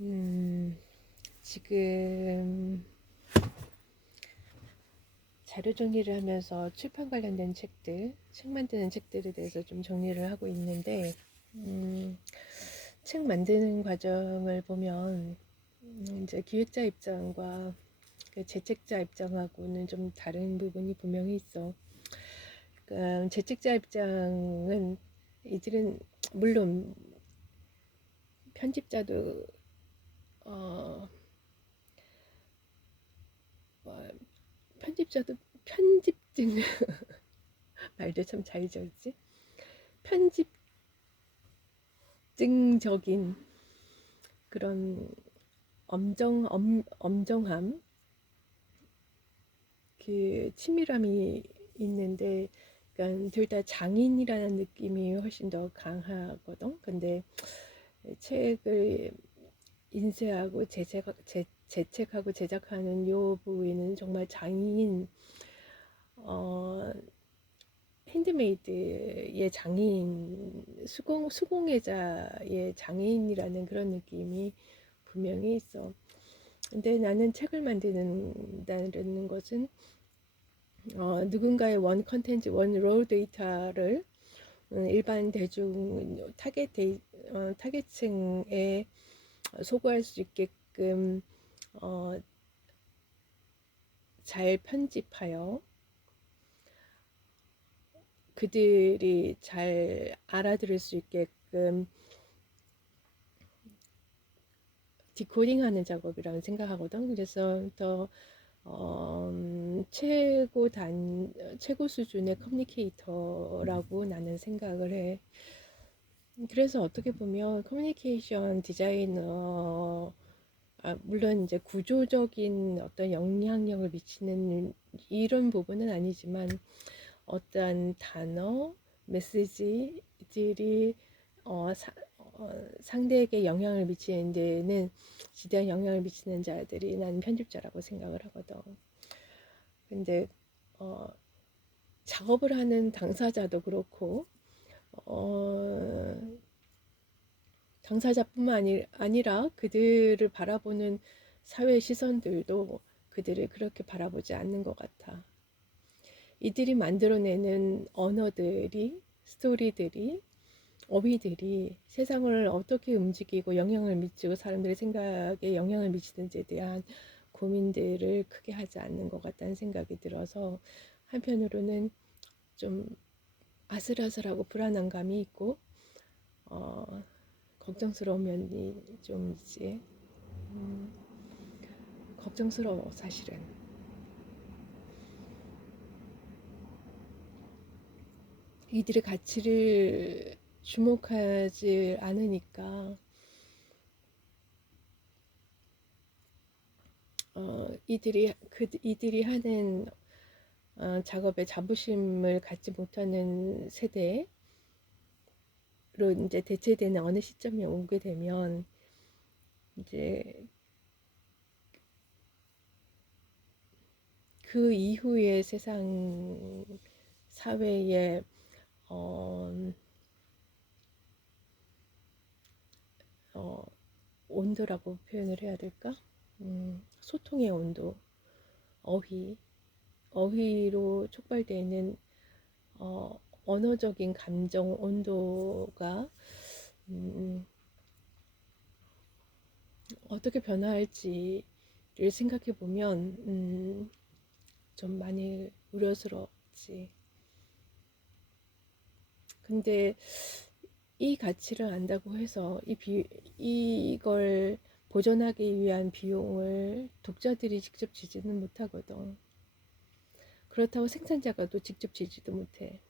음, 지금 자료 정리를 하면서 출판 관련된 책들, 책 만드는 책들에 대해서 좀 정리를 하고 있는데, 음, 책 만드는 과정을 보면, 이제 기획자 입장과 그 제책자 입장하고는 좀 다른 부분이 분명히 있어. 그러니까 제책자 입장은 이들은 물론 편집자도 어, 뭐, 편집자도 편집증 말도 참 잘 지었지. 편집증적인 그런 엄정함, 그 치밀함이 있는데, 그러니까 둘 다 장인이라는 느낌이 훨씬 더 강하거든. 근데 책을 인쇄하고 제책하고 제작하는 요 부위는 정말 장인, 어, 핸드메이드의 장인, 수공예자의 장인이라는 그런 느낌이 분명히 있어. 근데 나는 책을 만드는다는 것은 누군가의 원 컨텐츠, 원 로 데이터를 일반 대중 타겟층에 소구할 수 있게끔 어, 잘 편집하여 그들이 잘 알아들을 수 있게끔 디코딩하는 작업이라고 생각하거든. 그래서 더 최고 수준의 커뮤니케이터라고 나는 생각을 해. 그래서 어떻게 보면 커뮤니케이션 디자이너, 물론 이제 구조적인 어떤 영향력을 미치는 이런 부분은 아니지만 어떤 단어, 메시지들이 상대에게 영향을 미치는 데는 지대한 영향을 미치는 자들이 나는 편집자라고 생각을 하거든. 근데 어, 작업을 하는 당사자도 그렇고 어, 당사자뿐만 아니라 그들을 바라보는 사회 시선들도 그들을 그렇게 바라보지 않는 것 같아. 이들이 만들어내는 언어들이, 스토리들이, 어휘들이 세상을 어떻게 움직이고 영향을 미치고 사람들의 생각에 영향을 미치는지에 대한 고민들을 크게 하지 않는 것 같다는 생각이 들어서 한편으로는 좀 아슬아슬하고 불안한 감이 있고 어, 걱정스러운 면이 좀 있지. 음, 걱정스러워 사실은. 이들의 가치를 주목하지 않으니까 이들이 하는 작업에 자부심을 갖지 못하는 세대로 이제 대체되는 어느 시점에 오게 되면 이제 그 이후의 세상 사회의 어, 어, 온도라고 표현을 해야 될까? 소통의 온도, 어휘, 어휘로 촉발되는 언어적인 감정 온도가 음, 어떻게 변화할지를 생각해 보면 좀 많이 우려스럽지. 근데 이 가치를 안다고 해서 이걸 보존하기 위한 비용을 독자들이 직접 지지는 못하거든. 그렇다고 생산자가 또 직접 지지도 못해.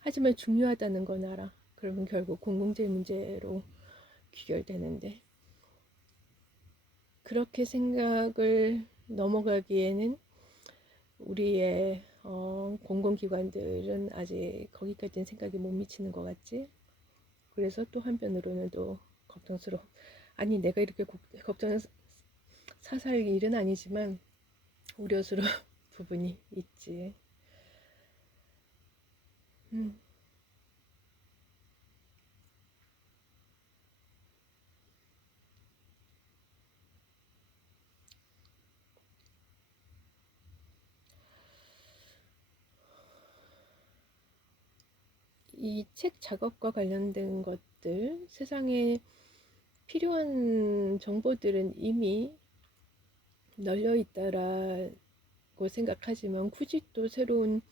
하지만 중요하다는 건 알아. 그러면 결국 공공재 문제로 귀결되는데. 그렇게 생각을 넘어가기에는 우리의 공공기관들은 아직 거기까지는 생각이 못 미치는 것 같지. 그래서 또 한편으로는 또 걱정스러워. 아니 내가 이렇게 걱정 사살 일은 아니지만 우려스러운 부분이 있지. 음, 이 책 작업과 관련된 것들, 세상에 필요한 정보들은 이미 널려 있다라고 생각하지만 굳이 또 새로운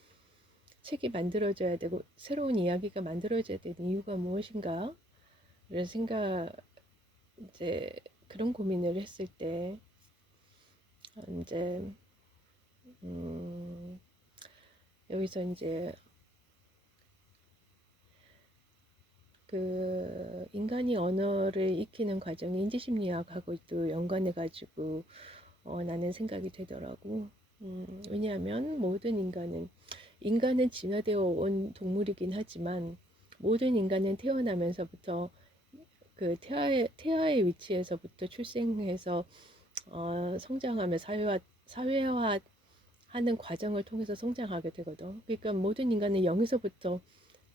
책이 만들어져야 되고 새로운 이야기가 만들어져야 되는 이유가 무엇인가? 를 생각 이제 그런 고민을 했을 때 이제 여기서 이제 그 인간이 언어를 익히는 과정이 인지심리학하고 또 연관해 가지고 나는 생각이 되더라고. 왜냐하면 모든 인간은 진화되어 온 동물이긴 하지만 모든 인간은 태어나면서부터 그 태아의 위치에서부터 출생해서 성장하며 사회화하는 과정을 통해서 성장하게 되거든. 그러니까 모든 인간은 0에서부터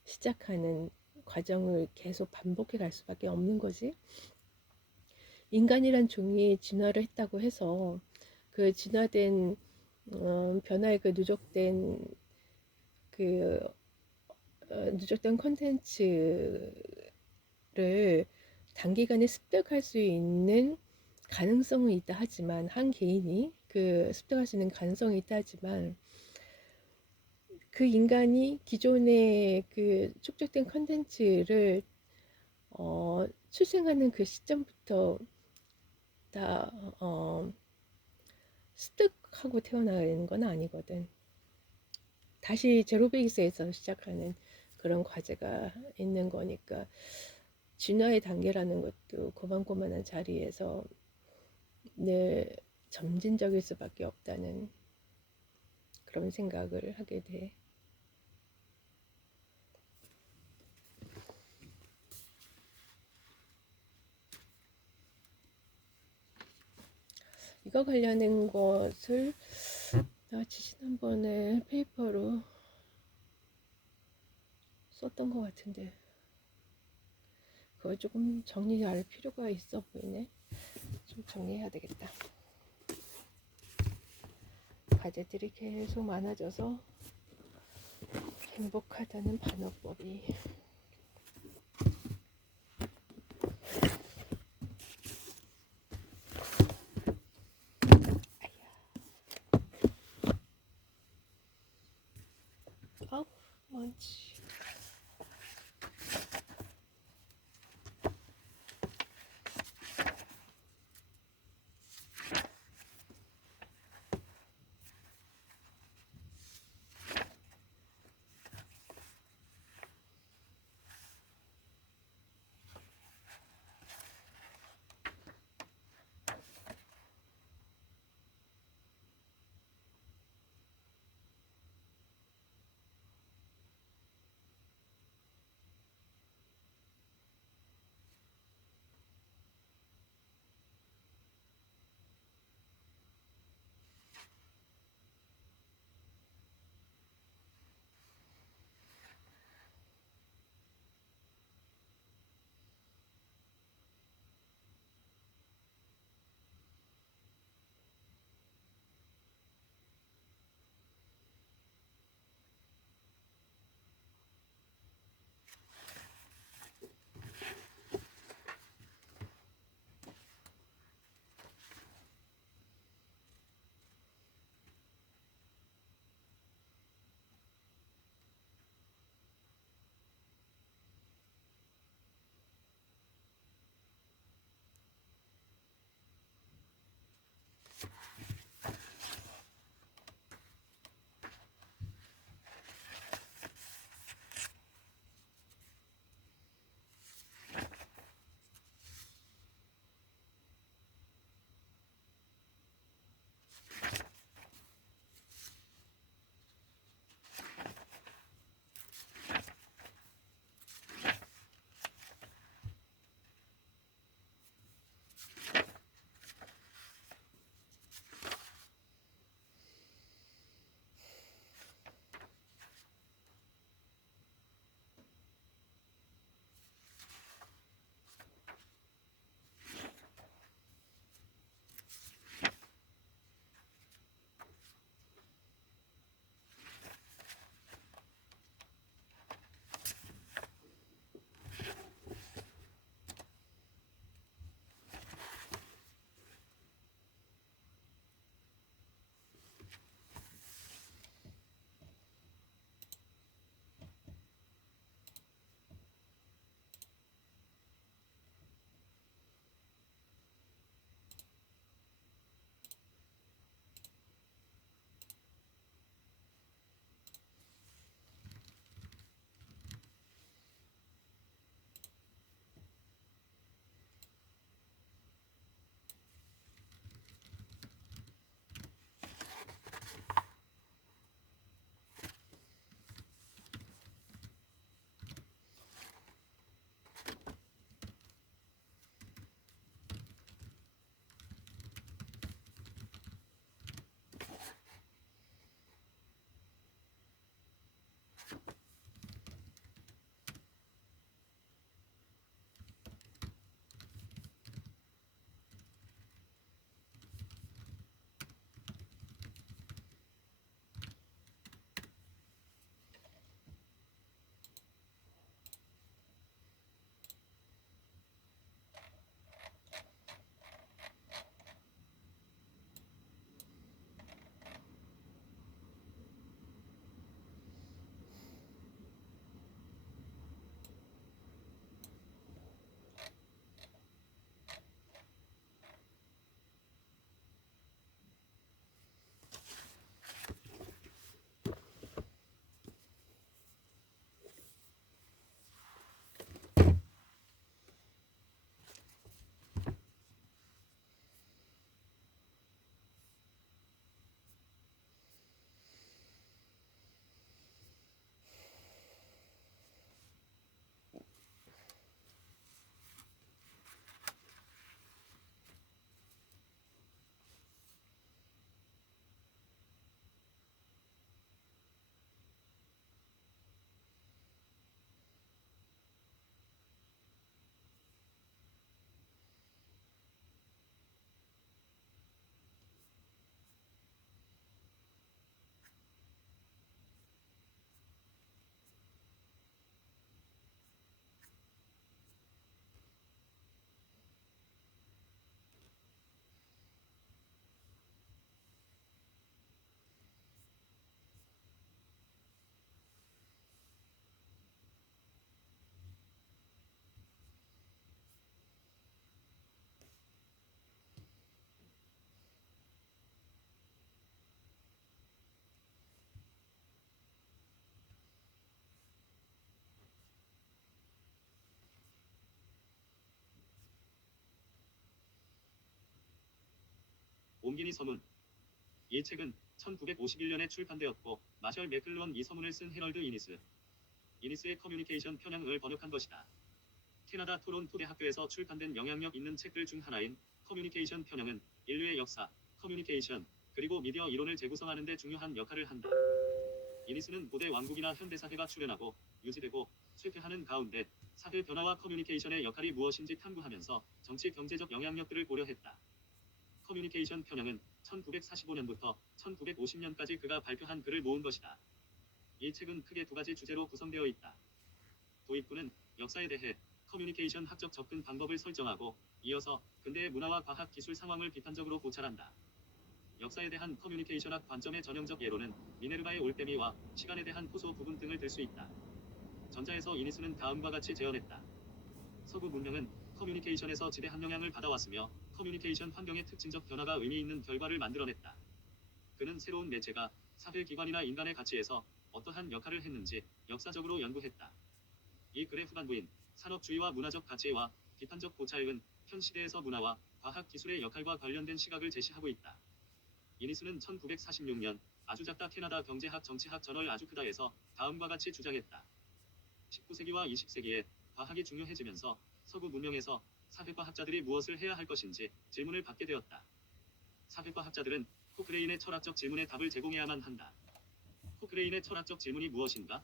시작하는 과정을 계속 반복해 갈 수밖에 없는 거지. 인간이란 종이 진화를 했다고 해서 그 진화된 변화의 그 그 누적된 컨텐츠를 단기간에 습득할 수 있는 가능성은 있다 하지만 한 개인이 그 습득할 수 있는 가능성이 있다 하지만 그 인간이 기존의 그 축적된 컨텐츠를 출생하는 그 시점부터 다 습득하고 태어나는 건 아니거든. 다시 제로 베이스에서 시작하는 그런 과제가 있는 거니까 진화의 단계라는 것도 고만고만한 자리에서 늘 점진적일 수밖에 없다는 그런 생각을 하게 돼. 이거 관련된 것을 지난번에 페이퍼로 썼던 것 같은데 그걸 조금 정리할 필요가 있어 보이네. 좀 정리해야 되겠다. 과제들이 계속 많아져서 행복하다는 반어법이 아우 먼지. 몽기니 서문. 이 책은 1951년에 출판되었고 마셜 맥클루언 이 서문을 쓴 해럴드 이니스의 커뮤니케이션 편향을 번역한 것이다. 캐나다 토론토 대학교에서 출판된 영향력 있는 책들 중 하나인 커뮤니케이션 편향은 인류의 역사, 커뮤니케이션, 그리고 미디어 이론을 재구성하는 데 중요한 역할을 한다. 이니스는 고대 왕국이나 현대사회가 출현하고 유지되고 쇠퇴하는 가운데 사회 변화와 커뮤니케이션의 역할이 무엇인지 탐구하면서 정치 경제적 영향력들을 고려했다. 커뮤니케이션 편향은 1945년부터 1950년까지 그가 발표한 글을 모은 것이다. 이 책은 크게 두 가지 주제로 구성되어 있다. 도입부는 역사에 대해 커뮤니케이션 학적 접근 방법을 설정하고 이어서 근대의 문화와 과학 기술 상황을 비판적으로 고찰한다. 역사에 대한 커뮤니케이션학 관점의 전형적 예로는 미네르바의 올빼미와 시간에 대한 호소 부분 등을 들 수 있다. 전자에서 이니스는 다음과 같이 제언했다. 서구 문명은 커뮤니케이션에서 지대한 영향을 받아왔으며 커뮤니케이션 환경의 특징적 변화가 의미 있는 결과를 만들어냈다. 그는 새로운 매체가 사회기관이나 인간의 가치에서 어떠한 역할을 했는지 역사적으로 연구했다. 이 글의 후반부인 산업주의와 문화적 가치와 비판적 고찰은 현 시대에서 문화와 과학 기술의 역할과 관련된 시각을 제시하고 있다. 이니스는 1946년 아주 작다 캐나다 경제학 정치학 저널 아주 크다에서 다음과 같이 주장했다. 19세기와 20세기에 과학이 중요해지면서 서구 문명에서 사회과학자들이 무엇을 해야 할 것인지 질문을 받게 되었다. 사회과학자들은 코크레인의 철학적 질문에 답을 제공해야만 한다. 코크레인의 철학적 질문이 무엇인가?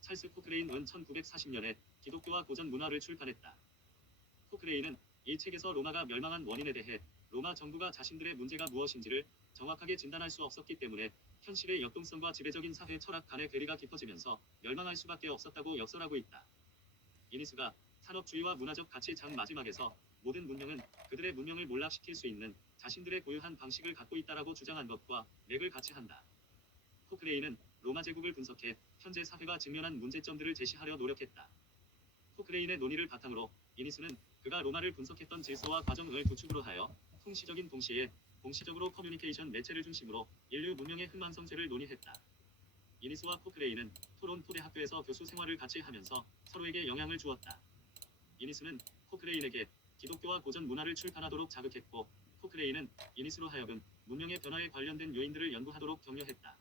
찰스 코크레인은 1940년에 기독교와 고전 문화를 출판했다. 코크레인은 이 책에서 로마가 멸망한 원인에 대해 로마 정부가 자신들의 문제가 무엇인지를 정확하게 진단할 수 없었기 때문에 현실의 역동성과 지배적인 사회 철학 간의 괴리가 깊어지면서 멸망할 수밖에 없었다고 역설하고 있다. 이니스가 산업주의와 문화적 가치 장 마지막에서 모든 문명은 그들의 문명을 몰락시킬 수 있는 자신들의 고유한 방식을 갖고 있다라고 주장한 것과 맥을 같이 한다. 코크레인은 로마 제국을 분석해 현재 사회가 직면한 문제점들을 제시하려 노력했다. 코크레인의 논의를 바탕으로 이니스는 그가 로마를 분석했던 질서와 과정을 구축으로 하여 통시적인 동시에 공시적으로 커뮤니케이션 매체를 중심으로 인류 문명의 흥망성쇠를 논의했다. 이니스와 코크레인은 토론토 대학교에서 교수 생활을 같이 하면서 서로에게 영향을 주었다. 이니스는 코크레인에게 기독교와 고전 문화를 출판하도록 자극했고 코크레인은 이니스로 하여금 문명의 변화에 관련된 요인들을 연구하도록 격려했다.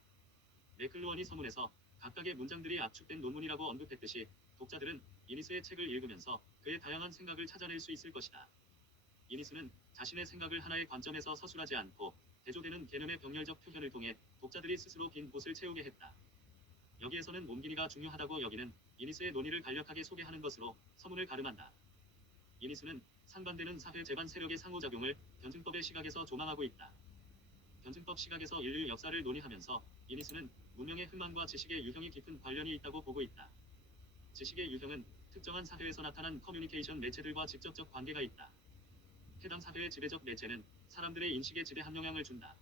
맥클루언이 서문에서 각각의 문장들이 압축된 논문이라고 언급했듯이 독자들은 이니스의 책을 읽으면서 그의 다양한 생각을 찾아낼 수 있을 것이다. 이니스는 자신의 생각을 하나의 관점에서 서술하지 않고 대조되는 개념의 병렬적 표현을 통해 독자들이 스스로 빈 곳을 채우게 했다. 여기에서는 몽기니가 중요하다고 여기는 이니스의 논의를 간략하게 소개하는 것으로 서문을 가름한다. 이니스는 상반되는 사회 재반 세력의 상호작용을 변증법의 시각에서 조망하고 있다. 변증법 시각에서 인류 역사를 논의하면서 이니스는 문명의 흥망과 지식의 유형이 깊은 관련이 있다고 보고 있다. 지식의 유형은 특정한 사회에서 나타난 커뮤니케이션 매체들과 직접적 관계가 있다. 해당 사회의 지배적 매체는 사람들의 인식에 지대한 영향을 준다.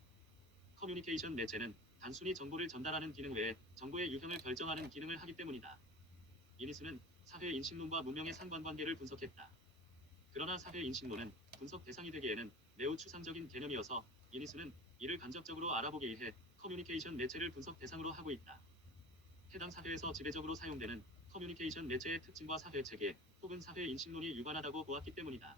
커뮤니케이션 매체는 단순히 정보를 전달하는 기능 외에 정보의 유형을 결정하는 기능을 하기 때문이다. 이니스는 사회 인식론과 문명의 상관관계를 분석했다. 그러나 사회 인식론은 분석 대상이 되기에는 매우 추상적인 개념이어서 이니스는 이를 간접적으로 알아보기 위해 커뮤니케이션 매체를 분석 대상으로 하고 있다. 해당 사회에서 지배적으로 사용되는 커뮤니케이션 매체의 특징과 사회 체계 혹은 사회 인식론이 유관하다고 보았기 때문이다.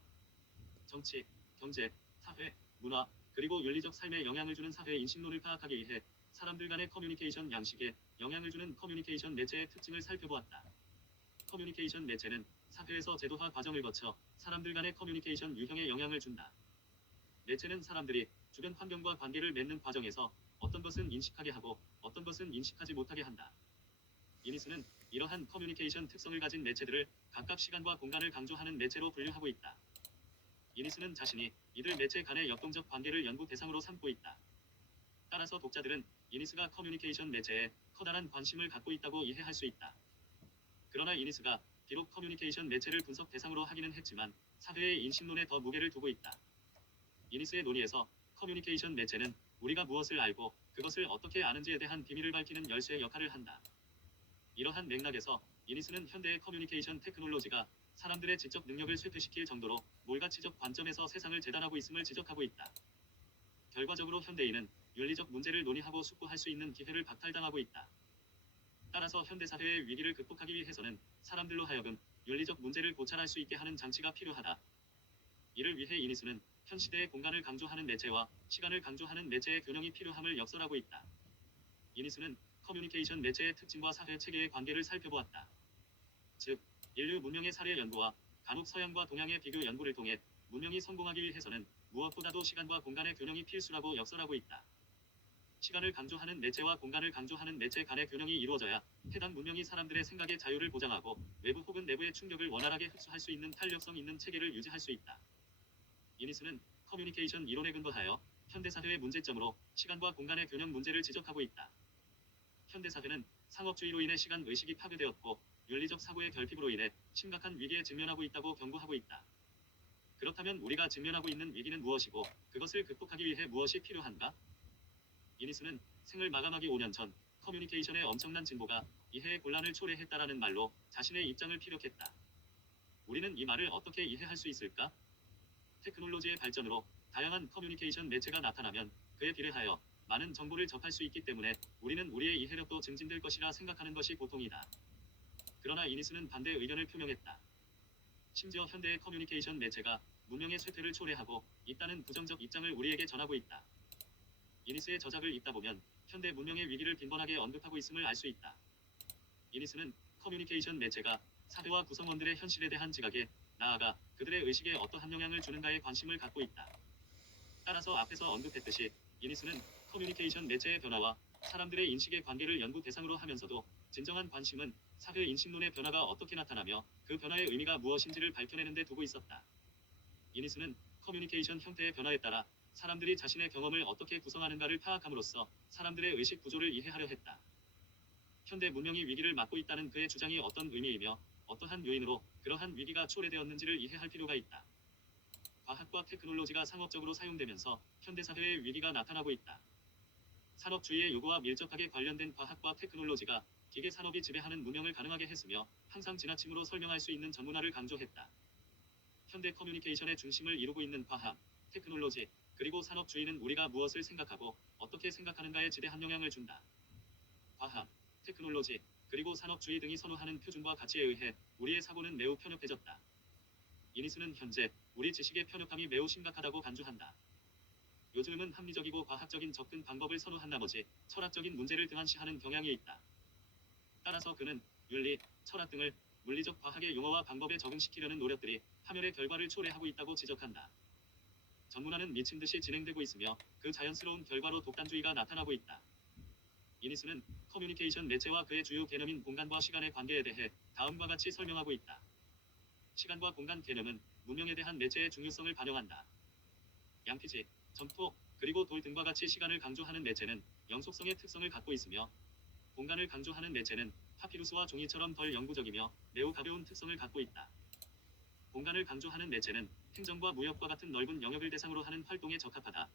정치, 경제, 사회, 문화, 그리고 윤리적 삶에 영향을 주는 사회 인식론을 파악하기 위해 사람들 간의 커뮤니케이션 양식에 영향을 주는 커뮤니케이션 매체의 특징을 살펴보았다. 커뮤니케이션 매체는 사회에서 제도화 과정을 거쳐 사람들 간의 커뮤니케이션 유형에 영향을 준다. 매체는 사람들이 주변 환경과 관계를 맺는 과정에서 어떤 것은 인식하게 하고 어떤 것은 인식하지 못하게 한다. 이니스는 이러한 커뮤니케이션 특성을 가진 매체들을 각각 시간과 공간을 강조하는 매체로 분류하고 있다. 이니스는 자신이 이들 매체 간의 역동적 관계를 연구 대상으로 삼고 있다. 따라서 독자들은 이니스가 커뮤니케이션 매체에 커다란 관심을 갖고 있다고 이해할 수 있다. 그러나 이니스가 비록 커뮤니케이션 매체를 분석 대상으로 하기는 했지만 사회의 인식론에 더 무게를 두고 있다. 이니스의 논의에서 커뮤니케이션 매체는 우리가 무엇을 알고 그것을 어떻게 아는지에 대한 비밀을 밝히는 열쇠의 역할을 한다. 이러한 맥락에서 이니스는 현대의 커뮤니케이션 테크놀로지가 사람들의 지적 능력을 쇠퇴시킬 정도로 몰가치적 관점에서 세상을 재단하고 있음을 지적하고 있다. 결과적으로 현대인은 윤리적 문제를 논의하고 숙고할 수 있는 기회를 박탈당하고 있다. 따라서 현대사회의 위기를 극복하기 위해서는 사람들로 하여금 윤리적 문제를 고찰할 수 있게 하는 장치가 필요하다. 이를 위해 이니스는 현 시대의 공간을 강조하는 매체와 시간을 강조하는 매체의 균형이 필요함을 역설하고 있다. 이니스는 커뮤니케이션 매체의 특징과 사회 체계의 관계를 살펴보았다. 즉, 인류 문명의 사례 연구와 간혹 서양과 동양의 비교 연구를 통해 문명이 성공하기 위해서는 무엇보다도 시간과 공간의 균형이 필수라고 역설하고 있다. 시간을 강조하는 매체와 공간을 강조하는 매체 간의 균형이 이루어져야 해당 문명이 사람들의 생각의 자유를 보장하고 외부 혹은 내부의 충격을 원활하게 흡수할 수 있는 탄력성 있는 체계를 유지할 수 있다. 이니스는 커뮤니케이션 이론에 근거하여 현대사회의 문제점으로 시간과 공간의 균형 문제를 지적하고 있다. 현대사회는 상업주의로 인해 시간 의식이 파괴되었고 윤리적 사고의 결핍으로 인해 심각한 위기에 직면하고 있다고 경고하고 있다. 그렇다면 우리가 직면하고 있는 위기는 무엇이고 그것을 극복하기 위해 무엇이 필요한가? 이니스는 생을 마감하기 5년 전 커뮤니케이션의 엄청난 진보가 이해의 곤란을 초래했다라는 말로 자신의 입장을 피력했다. 우리는 이 말을 어떻게 이해할 수 있을까? 테크놀로지의 발전으로 다양한 커뮤니케이션 매체가 나타나면 그에 비례하여 많은 정보를 접할 수 있기 때문에 우리는 우리의 이해력도 증진될 것이라 생각하는 것이 보통이다. 그러나 이니스는 반대 의견을 표명했다. 심지어 현대의 커뮤니케이션 매체가 문명의 쇠퇴를 초래하고 있다는 부정적 입장을 우리에게 전하고 있다. 이니스의 저작을 읽다 보면 현대 문명의 위기를 빈번하게 언급하고 있음을 알 수 있다. 이니스는 커뮤니케이션 매체가 사회와 구성원들의 현실에 대한 지각에 나아가 그들의 의식에 어떠한 영향을 주는가에 관심을 갖고 있다. 따라서 앞에서 언급했듯이 이니스는 커뮤니케이션 매체의 변화와 사람들의 인식의 관계를 연구 대상으로 하면서도 진정한 관심은 사회 인식론의 변화가 어떻게 나타나며 그 변화의 의미가 무엇인지를 밝혀내는 데 두고 있었다. 이니스는 커뮤니케이션 형태의 변화에 따라 사람들이 자신의 경험을 어떻게 구성하는가를 파악함으로써 사람들의 의식 구조를 이해하려 했다. 현대 문명이 위기를 맞고 있다는 그의 주장이 어떤 의미이며 어떠한 요인으로 그러한 위기가 초래되었는지를 이해할 필요가 있다. 과학과 테크놀로지가 상업적으로 사용되면서 현대사회의 위기가 나타나고 있다. 산업주의의 요구와 밀접하게 관련된 과학과 테크놀로지가 기계 산업이 지배하는 문명을 가능하게 했으며 항상 지나침으로 설명할 수 있는 전문화를 강조했다. 현대 커뮤니케이션의 중심을 이루고 있는 과학, 테크놀로지, 그리고 산업주의는 우리가 무엇을 생각하고 어떻게 생각하는가에 지대한 영향을 준다. 과학, 테크놀로지, 그리고 산업주의 등이 선호하는 표준과 가치에 의해 우리의 사고는 매우 편협해졌다. 이니스는 현재 우리 지식의 편협함이 매우 심각하다고 간주한다. 요즘은 합리적이고 과학적인 접근 방법을 선호한 나머지 철학적인 문제를 등한시하는 경향이 있다. 따라서 그는 윤리, 철학 등을 물리적 과학의 용어와 방법에 적응시키려는 노력들이 파멸의 결과를 초래하고 있다고 지적한다. 전문화는 미친 듯이 진행되고 있으며 그 자연스러운 결과로 독단주의가 나타나고 있다. 이니스는 커뮤니케이션 매체와 그의 주요 개념인 공간과 시간의 관계에 대해 다음과 같이 설명하고 있다. 시간과 공간 개념은 문명에 대한 매체의 중요성을 반영한다. 양피지, 점토, 그리고 돌 등과 같이 시간을 강조하는 매체는 영속성의 특성을 갖고 있으며 공간을 강조하는 매체는 파피루스와 종이처럼 덜 영구적이며 매우 가벼운 특성을 갖고 있다. 공간을 강조하는 매체는 행정과 무역과 같은 넓은 영역을 대상으로 하는 활동에 적합하다.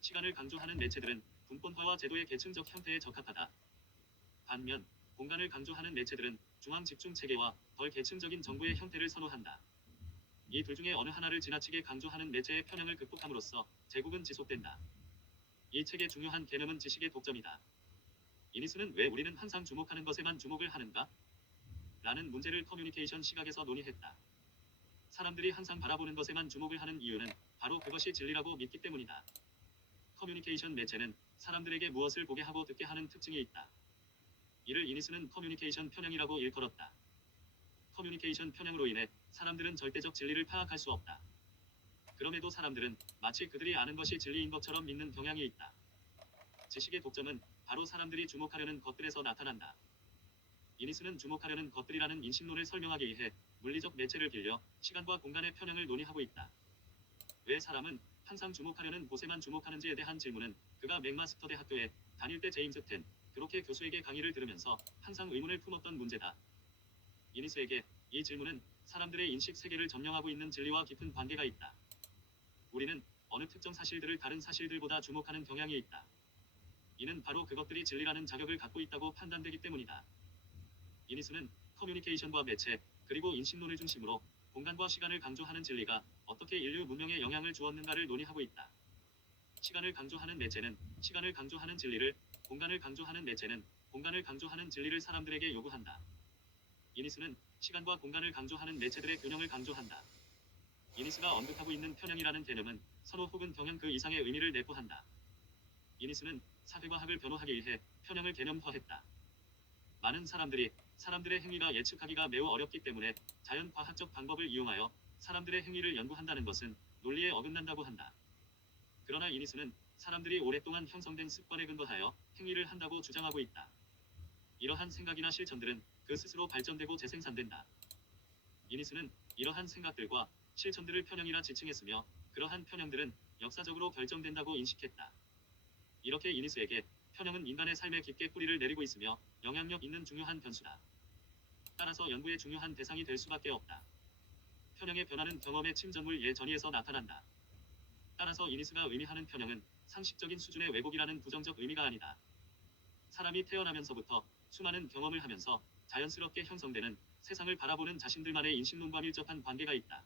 시간을 강조하는 매체들은 분권화와 제도의 계층적 형태에 적합하다. 반면 공간을 강조하는 매체들은 중앙 집중 체계와 덜 계층적인 정부의 형태를 선호한다. 이 둘 중에 어느 하나를 지나치게 강조하는 매체의 편향을 극복함으로써 제국은 지속된다. 이 책의 중요한 개념은 지식의 독점이다. 이니스는 왜 우리는 항상 주목하는 것에만 주목을 하는가? 라는 문제를 커뮤니케이션 시각에서 논의했다. 사람들이 항상 바라보는 것에만 주목을 하는 이유는 바로 그것이 진리라고 믿기 때문이다. 커뮤니케이션 매체는 사람들에게 무엇을 보게 하고 듣게 하는 특징이 있다. 이를 이니스는 커뮤니케이션 편향이라고 일컬었다. 커뮤니케이션 편향으로 인해 사람들은 절대적 진리를 파악할 수 없다. 그럼에도 사람들은 마치 그들이 아는 것이 진리인 것처럼 믿는 경향이 있다. 지식의 독점은 바로 사람들이 주목하려는 것들에서 나타난다. 이니스는 주목하려는 것들이라는 인식론을 설명하기 위해 물리적 매체를 빌려 시간과 공간의 편향을 논의하고 있다. 왜 사람은 항상 주목하려는 곳에만 주목하는지에 대한 질문은 그가 맥마스터 대학교에 다닐 때 제임스 텐 그렇게 교수에게 강의를 들으면서 항상 의문을 품었던 문제다. 이니스에게 이 질문은 사람들의 인식 세계를 점령하고 있는 진리와 깊은 관계가 있다. 우리는 어느 특정 사실들을 다른 사실들보다 주목하는 경향이 있다. 이는 바로 그것들이 진리라는 자격을 갖고 있다고 판단되기 때문이다. 이니스는 커뮤니케이션과 매체, 그리고 인식론을 중심으로 공간과 시간을 강조하는 진리가 어떻게 인류 문명에 영향을 주었는가를 논의하고 있다. 시간을 강조하는 매체는 시간을 강조하는 진리를, 공간을 강조하는 매체는 공간을 강조하는 진리를 사람들에게 요구한다. 이니스는 시간과 공간을 강조하는 매체들의 균형을 강조한다. 이니스가 언급하고 있는 편향이라는 개념은 선호 혹은 경향 그 이상의 의미를 내포한다. 이니스는 사회과학을 변호하기 위해 편향을 개념화했다. 많은 사람들의 행위가 예측하기가 매우 어렵기 때문에 자연과학적 방법을 이용하여 사람들의 행위를 연구한다는 것은 논리에 어긋난다고 한다. 그러나 이니스는 사람들이 오랫동안 형성된 습관에 근거하여 행위를 한다고 주장하고 있다. 이러한 생각이나 실천들은 그 스스로 발전되고 재생산된다. 이니스는 이러한 생각들과 실천들을 편향이라 지칭했으며 그러한 편향들은 역사적으로 결정된다고 인식했다. 이렇게 이니스에게 편향은 인간의 삶에 깊게 뿌리를 내리고 있으며 영향력 있는 중요한 변수다. 따라서 연구의 중요한 대상이 될 수밖에 없다. 편향의 변화는 경험의 침전물 전이에서 나타난다. 따라서 이니스가 의미하는 편향은 상식적인 수준의 왜곡이라는 부정적 의미가 아니다. 사람이 태어나면서부터 수많은 경험을 하면서 자연스럽게 형성되는 세상을 바라보는 자신들만의 인식론과 밀접한 관계가 있다.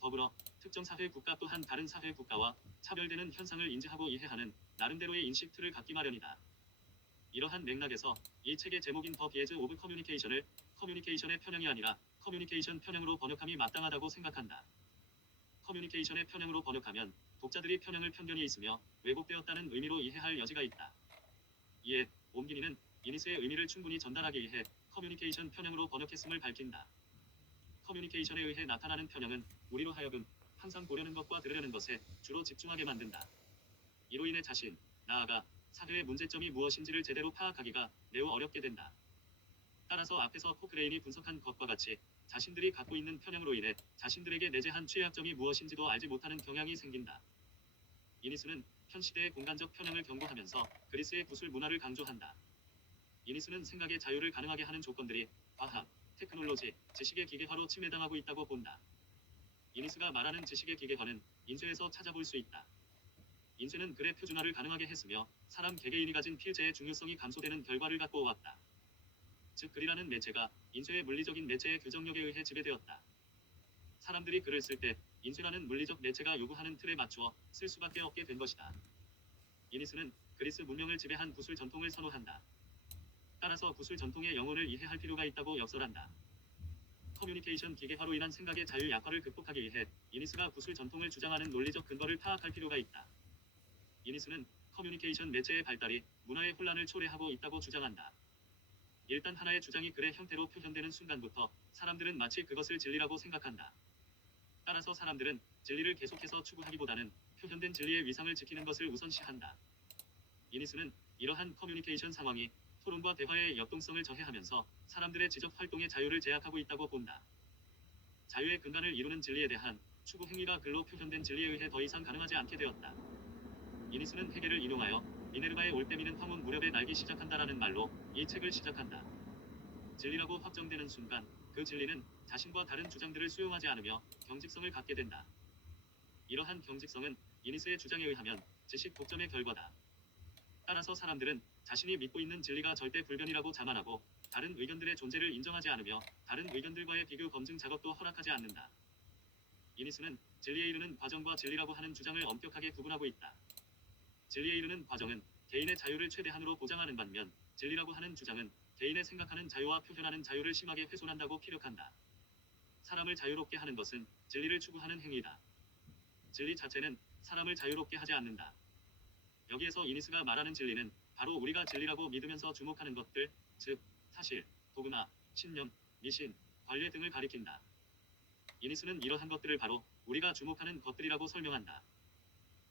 더불어 특정 사회 국가 또한 다른 사회 국가와 차별되는 현상을 인지하고 이해하는 나름대로의 인식 틀을 갖기 마련이다. 이러한 맥락에서 이 책의 제목인 더 비에즈 오브 커뮤니케이션을 커뮤니케이션의 편향이 아니라 커뮤니케이션 편향으로 번역함이 마땅하다고 생각한다. 커뮤니케이션의 편향으로 번역하면 독자들이 편향을 편견이 있으며 왜곡되었다는 의미로 이해할 여지가 있다. 이에 옴기니는 이니스의 의미를 충분히 전달하기 위해 커뮤니케이션 편향으로 번역했음을 밝힌다. 커뮤니케이션에 의해 나타나는 편향은 우리로 하여금 항상 보려는 것과 들으려는 것에 주로 집중하게 만든다. 이로 인해 나아가 사회의 문제점이 무엇인지를 제대로 파악하기가 매우 어렵게 된다. 따라서 앞에서 코크레인이 분석한 것과 같이 자신들이 갖고 있는 편향으로 인해 자신들에게 내재한 취약점이 무엇인지도 알지 못하는 경향이 생긴다. 이니스는 현 시대의 공간적 편향을 경고하면서 그리스의 구술 문화를 강조한다. 이니스는 생각의 자유를 가능하게 하는 조건들이 과학, 테크놀로지, 지식의 기계화로 침해당하고 있다고 본다. 이니스가 말하는 지식의 기계화는 인쇄에서 찾아볼 수 있다. 인쇄는 글의 표준화를 가능하게 했으며 사람 개개인이 가진 필체의 중요성이 감소되는 결과를 갖고 왔다. 즉 글이라는 매체가 인쇄의 물리적인 매체의 규정력에 의해 지배되었다. 사람들이 글을 쓸 때 인쇄라는 물리적 매체가 요구하는 틀에 맞추어 쓸 수밖에 없게 된 것이다. 이니스는 그리스 문명을 지배한 구술 전통을 선호한다. 따라서 구술 전통의 영혼을 이해할 필요가 있다고 역설한다. 커뮤니케이션 기계화로 인한 생각의 자유 약화를 극복하기 위해 이니스가 구술 전통을 주장하는 논리적 근거를 파악할 필요가 있다. 이니스는 커뮤니케이션 매체의 발달이 문화의 혼란을 초래하고 있다고 주장한다. 일단 하나의 주장이 글의 형태로 표현되는 순간부터 사람들은 마치 그것을 진리라고 생각한다. 따라서 사람들은 진리를 계속해서 추구하기보다는 표현된 진리의 위상을 지키는 것을 우선시한다. 이니스는 이러한 커뮤니케이션 상황이 토론과 대화의 역동성을 저해하면서 사람들의 지적 활동의 자유를 제약하고 있다고 본다. 자유의 근간을 이루는 진리에 대한 추구 행위가 글로 표현된 진리에 의해 더 이상 가능하지 않게 되었다. 이니스는 헤겔을 인용하여 미네르바의 올빼미는 황혼 무렵에 날기 시작한다라는 말로 이 책을 시작한다. 진리라고 확정되는 순간 그 진리는 자신과 다른 주장들을 수용하지 않으며 경직성을 갖게 된다. 이러한 경직성은 이니스의 주장에 의하면 지식 독점의 결과다. 따라서 사람들은 자신이 믿고 있는 진리가 절대 불변이라고 자만하고 다른 의견들의 존재를 인정하지 않으며 다른 의견들과의 비교 검증 작업도 허락하지 않는다. 이니스는 진리에 이르는 과정과 진리라고 하는 주장을 엄격하게 구분하고 있다. 진리에 이르는 과정은 개인의 자유를 최대한으로 보장하는 반면 진리라고 하는 주장은 개인의 생각하는 자유와 표현하는 자유를 심하게 훼손한다고 피력한다. 사람을 자유롭게 하는 것은 진리를 추구하는 행위다. 진리 자체는 사람을 자유롭게 하지 않는다. 여기에서 이니스가 말하는 진리는 바로 우리가 진리라고 믿으면서 주목하는 것들, 즉 사실, 도그마, 신념, 미신, 관례 등을 가리킨다. 이니스는 이러한 것들을 바로 우리가 주목하는 것들이라고 설명한다.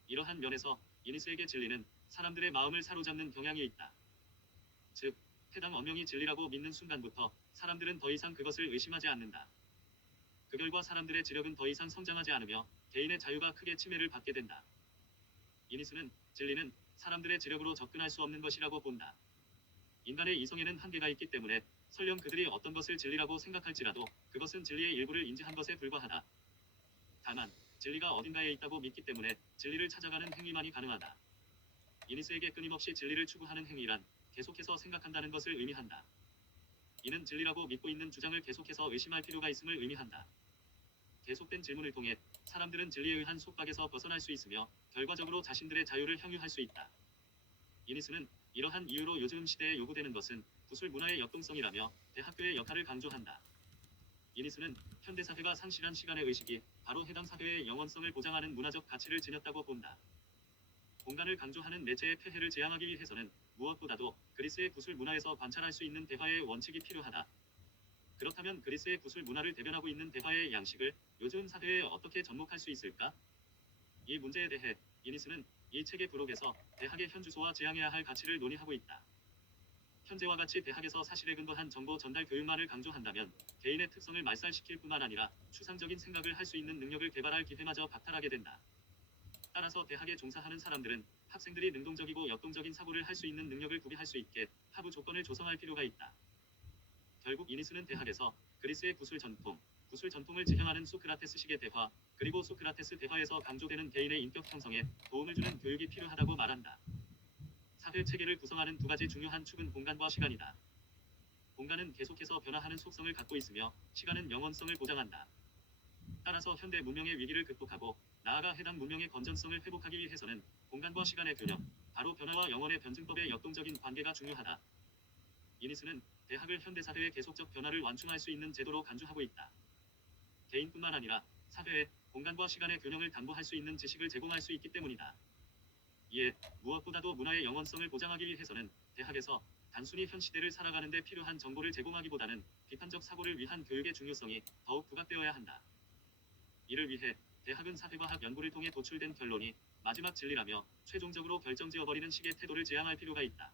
이러한 면에서 이니스에게 진리는 사람들의 마음을 사로잡는 경향이 있다. 즉, 해당 언명이 진리라고 믿는 순간부터 사람들은 더 이상 그것을 의심하지 않는다. 그 결과 사람들의 지력은 더 이상 성장하지 않으며 개인의 자유가 크게 침해를 받게 된다. 이니스는 진리는 사람들의 지력으로 접근할 수 없는 것이라고 본다. 인간의 이성에는 한계가 있기 때문에 설령 그들이 어떤 것을 진리라고 생각할지라도 그것은 진리의 일부를 인지한 것에 불과하다. 다만 진리가 어딘가에 있다고 믿기 때문에 진리를 찾아가는 행위만이 가능하다. 이니스에게 끊임없이 진리를 추구하는 행위란 계속해서 생각한다는 것을 의미한다. 이는 진리라고 믿고 있는 주장을 계속해서 의심할 필요가 있음을 의미한다. 계속된 질문을 통해 사람들은 진리에 의한 속박에서 벗어날 수 있으며 결과적으로 자신들의 자유를 향유할 수 있다. 이니스는 이러한 이유로 요즘 시대에 요구되는 것은 구술 문화의 역동성이라며 대학교의 역할을 강조한다. 이니스는 현대사회가 상실한 시간의 의식이 바로 해당 사회의 영원성을 보장하는 문화적 가치를 지녔다고 본다. 공간을 강조하는 매체의 폐해를 제한하기 위해서는 무엇보다도 그리스의 구술 문화에서 관찰할 수 있는 대화의 원칙이 필요하다. 그렇다면 그리스의 구술 문화를 대변하고 있는 대화의 양식을 요즘 사회에 어떻게 접목할 수 있을까? 이 문제에 대해 이니스는 이 책의 부록에서 대학의 현주소와 지향해야 할 가치를 논의하고 있다. 현재와 같이 대학에서 사실에 근거한 정보 전달 교육만을 강조한다면 개인의 특성을 말살시킬 뿐만 아니라 추상적인 생각을 할 수 있는 능력을 개발할 기회마저 박탈하게 된다. 따라서 대학에 종사하는 사람들은 학생들이 능동적이고 역동적인 사고를 할 수 있는 능력을 구비할 수 있게 하부 조건을 조성할 필요가 있다. 결국 이니스는 대학에서 그리스의 구술 전통을 지향하는 소크라테스식의 대화, 그리고 소크라테스 대화에서 강조되는 개인의 인격 형성에 도움을 주는 교육이 필요하다고 말한다. 사회 체계를 구성하는 두 가지 중요한 축은 공간과 시간이다. 공간은 계속해서 변화하는 속성을 갖고 있으며 시간은 영원성을 보장한다. 따라서 현대 문명의 위기를 극복하고 나아가 해당 문명의 건전성을 회복하기 위해서는 공간과 시간의 균형, 바로 변화와 영원의 변증법의 역동적인 관계가 중요하다. 이니스는 대학을 현대사회의 계속적 변화를 완충할 수 있는 제도로 간주하고 있다. 개인뿐만 아니라 사회에 공간과 시간의 균형을 담보할 수 있는 지식을 제공할 수 있기 때문이다. 이에 무엇보다도 문화의 영원성을 보장하기 위해서는 대학에서 단순히 현 시대를 살아가는 데 필요한 정보를 제공하기보다는 비판적 사고를 위한 교육의 중요성이 더욱 부각되어야 한다. 이를 위해 대학은 사회과학 연구를 통해 도출된 결론이 마지막 진리라며 최종적으로 결정지어버리는 식의 태도를 지향할 필요가 있다.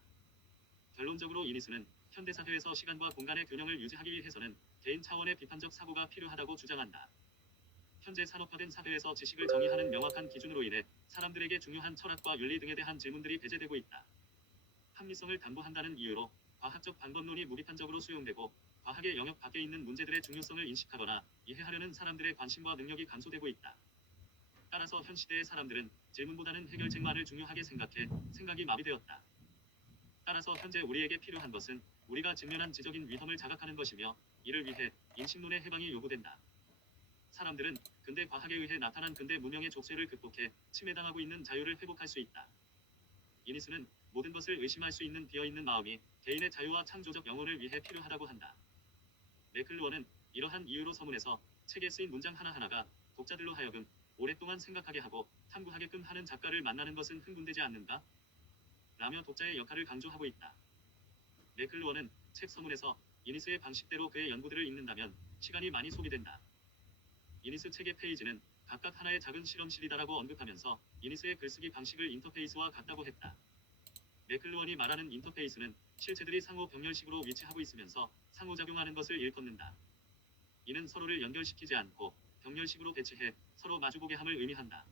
결론적으로 이니스는 현대사회에서 시간과 공간의 균형을 유지하기 위해서는 개인 차원의 비판적 사고가 필요하다고 주장한다. 현재 산업화된 사회에서 지식을 정의하는 명확한 기준으로 인해 사람들에게 중요한 철학과 윤리 등에 대한 질문들이 배제되고 있다. 합리성을 담보한다는 이유로 과학적 방법론이 무비판적으로 수용되고 과학의 영역 밖에 있는 문제들의 중요성을 인식하거나 이해하려는 사람들의 관심과 능력이 감소되고 있다. 따라서 현 시대의 사람들은 질문보다는 해결책만을 중요하게 생각해 생각이 마비되었다. 따라서 현재 우리에게 필요한 것은 우리가 직면한 지적인 위험을 자각하는 것이며 이를 위해 인식론의 해방이 요구된다. 사람들은 근대 과학에 의해 나타난 근대 문명의 족쇄를 극복해 침해당하고 있는 자유를 회복할 수 있다. 이니스는 모든 것을 의심할 수 있는 비어있는 마음이 개인의 자유와 창조적 영혼을 위해 필요하다고 한다. 맥클루어는 이러한 이유로 서문에서 책에 쓰인 문장 하나하나가 독자들로 하여금 오랫동안 생각하게 하고 탐구하게끔 하는 작가를 만나는 것은 흥분되지 않는가? 라며 독자의 역할을 강조하고 있다. 맥클루어는 책 서문에서 이니스의 방식대로 그의 연구들을 읽는다면 시간이 많이 소비된다. 이니스 책의 페이지는 각각 하나의 작은 실험실이다라고 언급하면서 이니스의 글쓰기 방식을 인터페이스와 같다고 했다. 맥클루언이 말하는 인터페이스는 실체들이 상호 병렬식으로 위치하고 있으면서 상호작용하는 것을 일컫는다. 이는 서로를 연결시키지 않고 병렬식으로 배치해 서로 마주보게 함을 의미한다.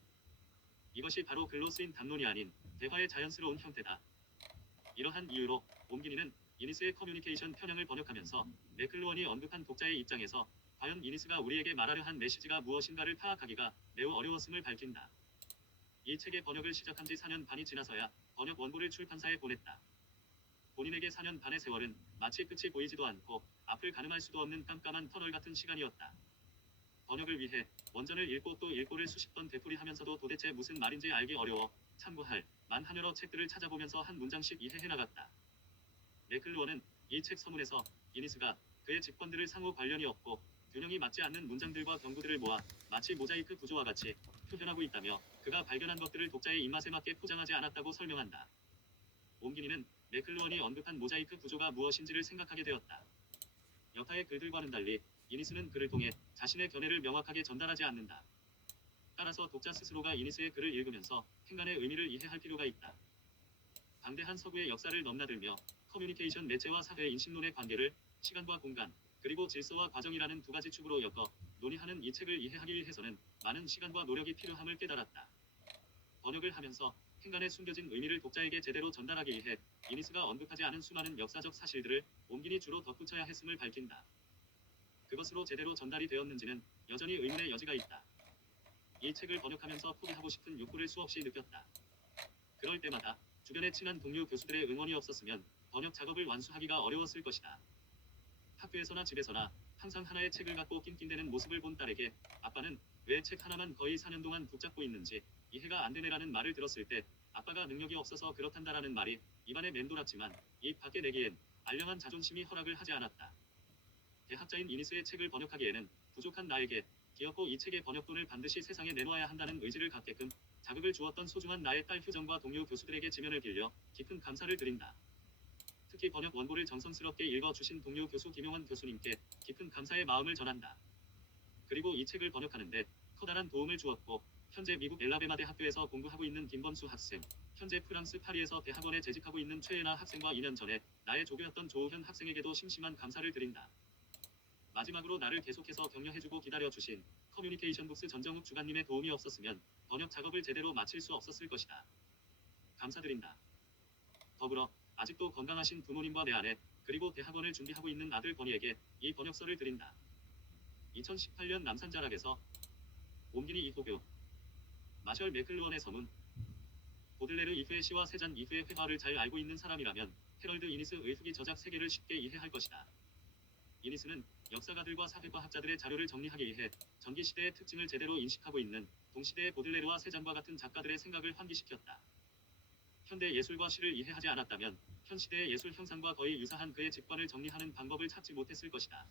이것이 바로 글로 쓰인 담론이 아닌 대화의 자연스러운 형태다. 이러한 이유로 옴기니는 이니스의 커뮤니케이션 편향을 번역하면서 맥클루언이 언급한 독자의 입장에서 과연 이니스가 우리에게 말하려 한 메시지가 무엇인가를 파악하기가 매우 어려웠음을 밝힌다. 이 책의 번역을 시작한 지 4년 반이 지나서야 번역 원고를 출판사에 보냈다. 본인에게 4년 반의 세월은 마치 끝이 보이지도 않고 앞을 가늠할 수도 없는 깜깜한 터널 같은 시간이었다. 번역을 위해 원전을 읽고 또 읽고를 수십 번 되풀이하면서도 도대체 무슨 말인지 알기 어려워 참고할 만한 여러 책들을 찾아보면서 한 문장씩 이해해 나갔다. 맥클루어는 이 책 서문에서 이니스가 그의 직권들을 상호 관련이 없고 균형이 맞지 않는 문장들과 경구들을 모아 마치 모자이크 구조와 같이 표현하고 있다며 그가 발견한 것들을 독자의 입맛에 맞게 포장하지 않았다고 설명한다. 옴기니는 맥클루언이 언급한 모자이크 구조가 무엇인지를 생각하게 되었다. 여타의 글들과는 달리 이니스는 글을 통해 자신의 견해를 명확하게 전달하지 않는다. 따라서 독자 스스로가 이니스의 글을 읽으면서 행간의 의미를 이해할 필요가 있다. 방대한 서구의 역사를 넘나들며 커뮤니케이션 매체와 사회 인식론의 관계를 시간과 공간, 그리고 질서와 과정이라는 두 가지 축으로 엮어 논의하는 이 책을 이해하기 위해서는 많은 시간과 노력이 필요함을 깨달았다. 번역을 하면서 행간에 숨겨진 의미를 독자에게 제대로 전달하기 위해 이니스가 언급하지 않은 수많은 역사적 사실들을 옴기니 주로 덧붙여야 했음을 밝힌다. 그것으로 제대로 전달이 되었는지는 여전히 의문의 여지가 있다. 이 책을 번역하면서 포기하고 싶은 욕구를 수없이 느꼈다. 그럴 때마다 주변에 친한 동료 교수들의 응원이 없었으면 번역 작업을 완수하기가 어려웠을 것이다. 학교에서나 집에서나 항상 하나의 책을 갖고 낑낑대는 모습을 본 딸에게 아빠는 왜 책 하나만 거의 4년 동안 붙잡고 있는지 이해가 안 되네라는 말을 들었을 때 아빠가 능력이 없어서 그렇단다라는 말이 입안에 맴돌았지만 입 밖에 내기엔 알량한 자존심이 허락을 하지 않았다. 대학자인 이니스의 책을 번역하기에는 부족한 나에게 기어코 이 책의 번역본을 반드시 세상에 내놓아야 한다는 의지를 갖게끔 자극을 주었던 소중한 나의 딸 효정과 동료 교수들에게 지면을 빌려 깊은 감사를 드린다. 특히 번역 원고를 정성스럽게 읽어주신 동료 교수 김용환 교수님께 깊은 감사의 마음을 전한다. 그리고 이 책을 번역하는데 커다란 도움을 주었고 현재 미국 엘라베마 대학교에서 공부하고 있는 김범수 학생, 현재 프랑스 파리에서 대학원에 재직하고 있는 최예나 학생과 2년 전에 나의 조교였던 조우현 학생에게도 심심한 감사를 드린다. 마지막으로 나를 계속해서 격려해주고 기다려주신 커뮤니케이션 북스 전정욱 주간님의 도움이 없었으면 번역 작업을 제대로 마칠 수 없었을 것이다. 감사드린다. 더불어 아직도 건강하신 부모님과 내 아내, 그리고 대학원을 준비하고 있는 아들 건희에게 이 번역서를 드린다. 2018년 남산자락에서 옮기니 이호교 마셜 매클루언의 서문. 보들레르 이후의 시와 세잔 이후의 회화를 잘 알고 있는 사람이라면 헤럴드 이니스의 후기 저작 세계를 쉽게 이해할 것이다. 이니스는 역사가들과 사회과학자들의 자료를 정리하기 위해 전기시대의 특징을 제대로 인식하고 있는 동시대의 보들레르와 세잔과 같은 작가들의 생각을 환기시켰다. 현대 예술과 시를 이해하지 않았다면 현 시대의 예술 형상과 거의 유사한 그의 직관을 정리하는 방법을 찾지 못했을 것이다.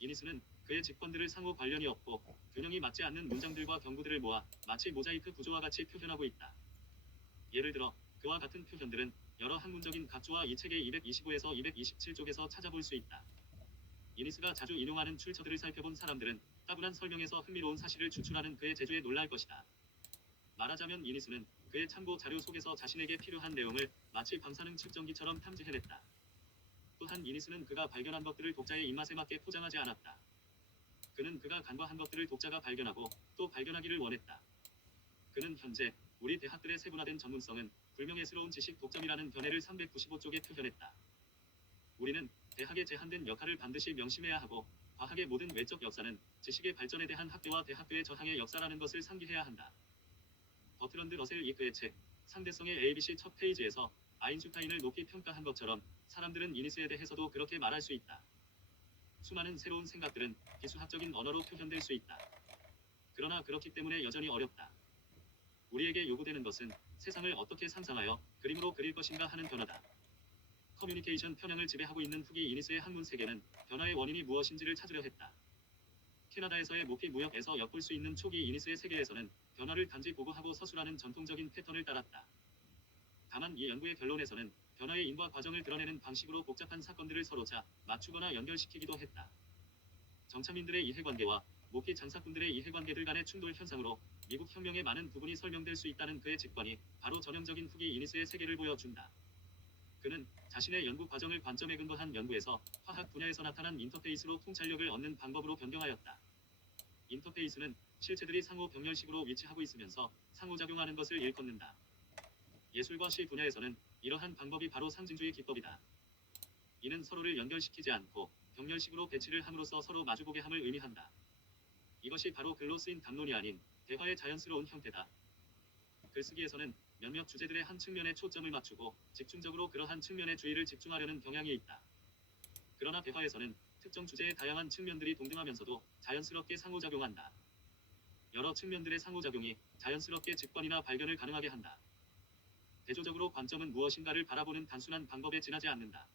이니스는 그의 직관들을 상호 관련이 없고 균형이 맞지 않는 문장들과 경구들을 모아 마치 모자이크 구조와 같이 표현하고 있다. 예를 들어 그와 같은 표현들은 여러 학문적인 각조와 이 책의 225에서 227쪽에서 찾아볼 수 있다. 이니스가 자주 인용하는 출처들을 살펴본 사람들은 따분한 설명에서 흥미로운 사실을 추출하는 그의 재주에 놀랄 것이다. 말하자면 이니스는 그의 참고 자료 속에서 자신에게 필요한 내용을 마치 방사능 측정기처럼 탐지해냈다. 또한 이니스는 그가 발견한 것들을 독자의 입맛에 맞게 포장하지 않았다. 그는 그가 간과한 것들을 독자가 발견하고 또 발견하기를 원했다. 그는 현재 우리 대학들의 세분화된 전문성은 불명예스러운 지식 독점이라는 견해를 395쪽에 표현했다. 우리는 대학의 제한된 역할을 반드시 명심해야 하고 과학의 모든 외적 역사는 지식의 발전에 대한 학교와 대학교의 저항의 역사라는 것을 상기해야 한다. 버트런드 러셀이 그의 책 상대성의 ABC 첫 페이지에서 아인슈타인을 높이 평가한 것처럼 사람들은 이니스에 대해서도 그렇게 말할 수 있다. 수많은 새로운 생각들은 기수학적인 언어로 표현될 수 있다. 그러나 그렇기 때문에 여전히 어렵다. 우리에게 요구되는 것은 세상을 어떻게 상상하여 그림으로 그릴 것인가 하는 변화다. 커뮤니케이션 편향을 지배하고 있는 후기 이니스의 학문 세계는 변화의 원인이 무엇인지를 찾으려 했다. 캐나다에서의 모피 무역에서 엿볼 수 있는 초기 이니스의 세계에서는 변화를 단지 보고하고 서술하는 전통적인 패턴을 따랐다. 다만 이 연구의 결론에서는 변화의 인과 과정을 드러내는 방식으로 복잡한 사건들을 서로자 맞추거나 연결시키기도 했다. 정착민들의 이해관계와 모피 장사꾼들의 이해관계들 간의 충돌 현상으로 미국 혁명의 많은 부분이 설명될 수 있다는 그의 직관이 바로 전형적인 후기 이니스의 세계를 보여준다. 그는 자신의 연구 과정을 관점에 근거한 연구에서 화학 분야에서 나타난 인터페이스로 통찰력을 얻는 방법으로 변경하였다. 인터페이스는 실체들이 상호 병렬식으로 위치하고 있으면서 상호작용하는 것을 일컫는다. 예술과 시 분야에서는 이러한 방법이 바로 상징주의 기법이다. 이는 서로를 연결시키지 않고 병렬식으로 배치를 함으로써 서로 마주보게 함을 의미한다. 이것이 바로 글로 쓰인 담론이 아닌 대화의 자연스러운 형태다. 글쓰기에서는 몇몇 주제들의 한 측면에 초점을 맞추고 집중적으로 그러한 측면에 주의를 집중하려는 경향이 있다. 그러나 대화에서는 특정 주제의 다양한 측면들이 동등하면서도 자연스럽게 상호작용한다. 여러 측면들의 상호작용이 자연스럽게 직관이나 발견을 가능하게 한다. 대조적으로 관점은 무엇인가를 바라보는 단순한 방법에 지나지 않는다.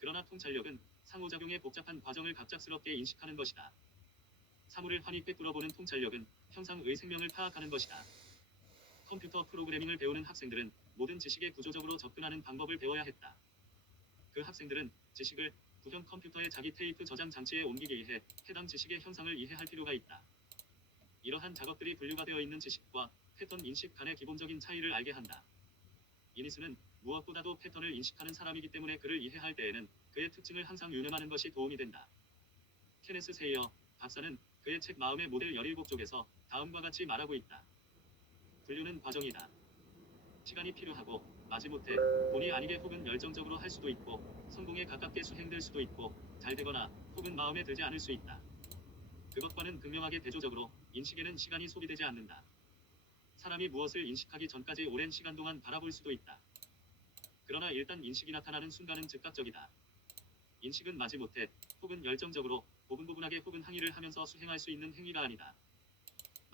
그러나 통찰력은 상호작용의 복잡한 과정을 갑작스럽게 인식하는 것이다. 사물을 환히 꿰뚫어보는 통찰력은 형상의 생명을 파악하는 것이다. 컴퓨터 프로그래밍을 배우는 학생들은 모든 지식에 구조적으로 접근하는 방법을 배워야 했다. 그 학생들은 지식을 구형 컴퓨터의 자기 테이프 저장 장치에 옮기기 위해 해당 지식의 형상을 이해할 필요가 있다. 이러한 작업들이 분류가 되어 있는 지식과 패턴 인식 간의 기본적인 차이를 알게 한다. 이니스는 무엇보다도 패턴을 인식하는 사람이기 때문에 그를 이해할 때에는 그의 특징을 항상 유념하는 것이 도움이 된다. 케네스 세이어 박사는 그의 책 마음의 모델 17쪽에서 다음과 같이 말하고 있다. 분류는 과정이다. 시간이 필요하고 마지못해 본의 아니게 혹은 열정적으로 할 수도 있고 성공에 가깝게 수행될 수도 있고 잘 되거나 혹은 마음에 들지 않을 수 있다. 그것과는 극명하게 대조적으로 인식에는 시간이 소비되지 않는다. 사람이 무엇을 인식하기 전까지 오랜 시간 동안 바라볼 수도 있다. 그러나 일단 인식이 나타나는 순간은 즉각적이다. 인식은 마지못해 혹은 열정적으로 고분고분하게 혹은 항의를 하면서 수행할 수 있는 행위가 아니다.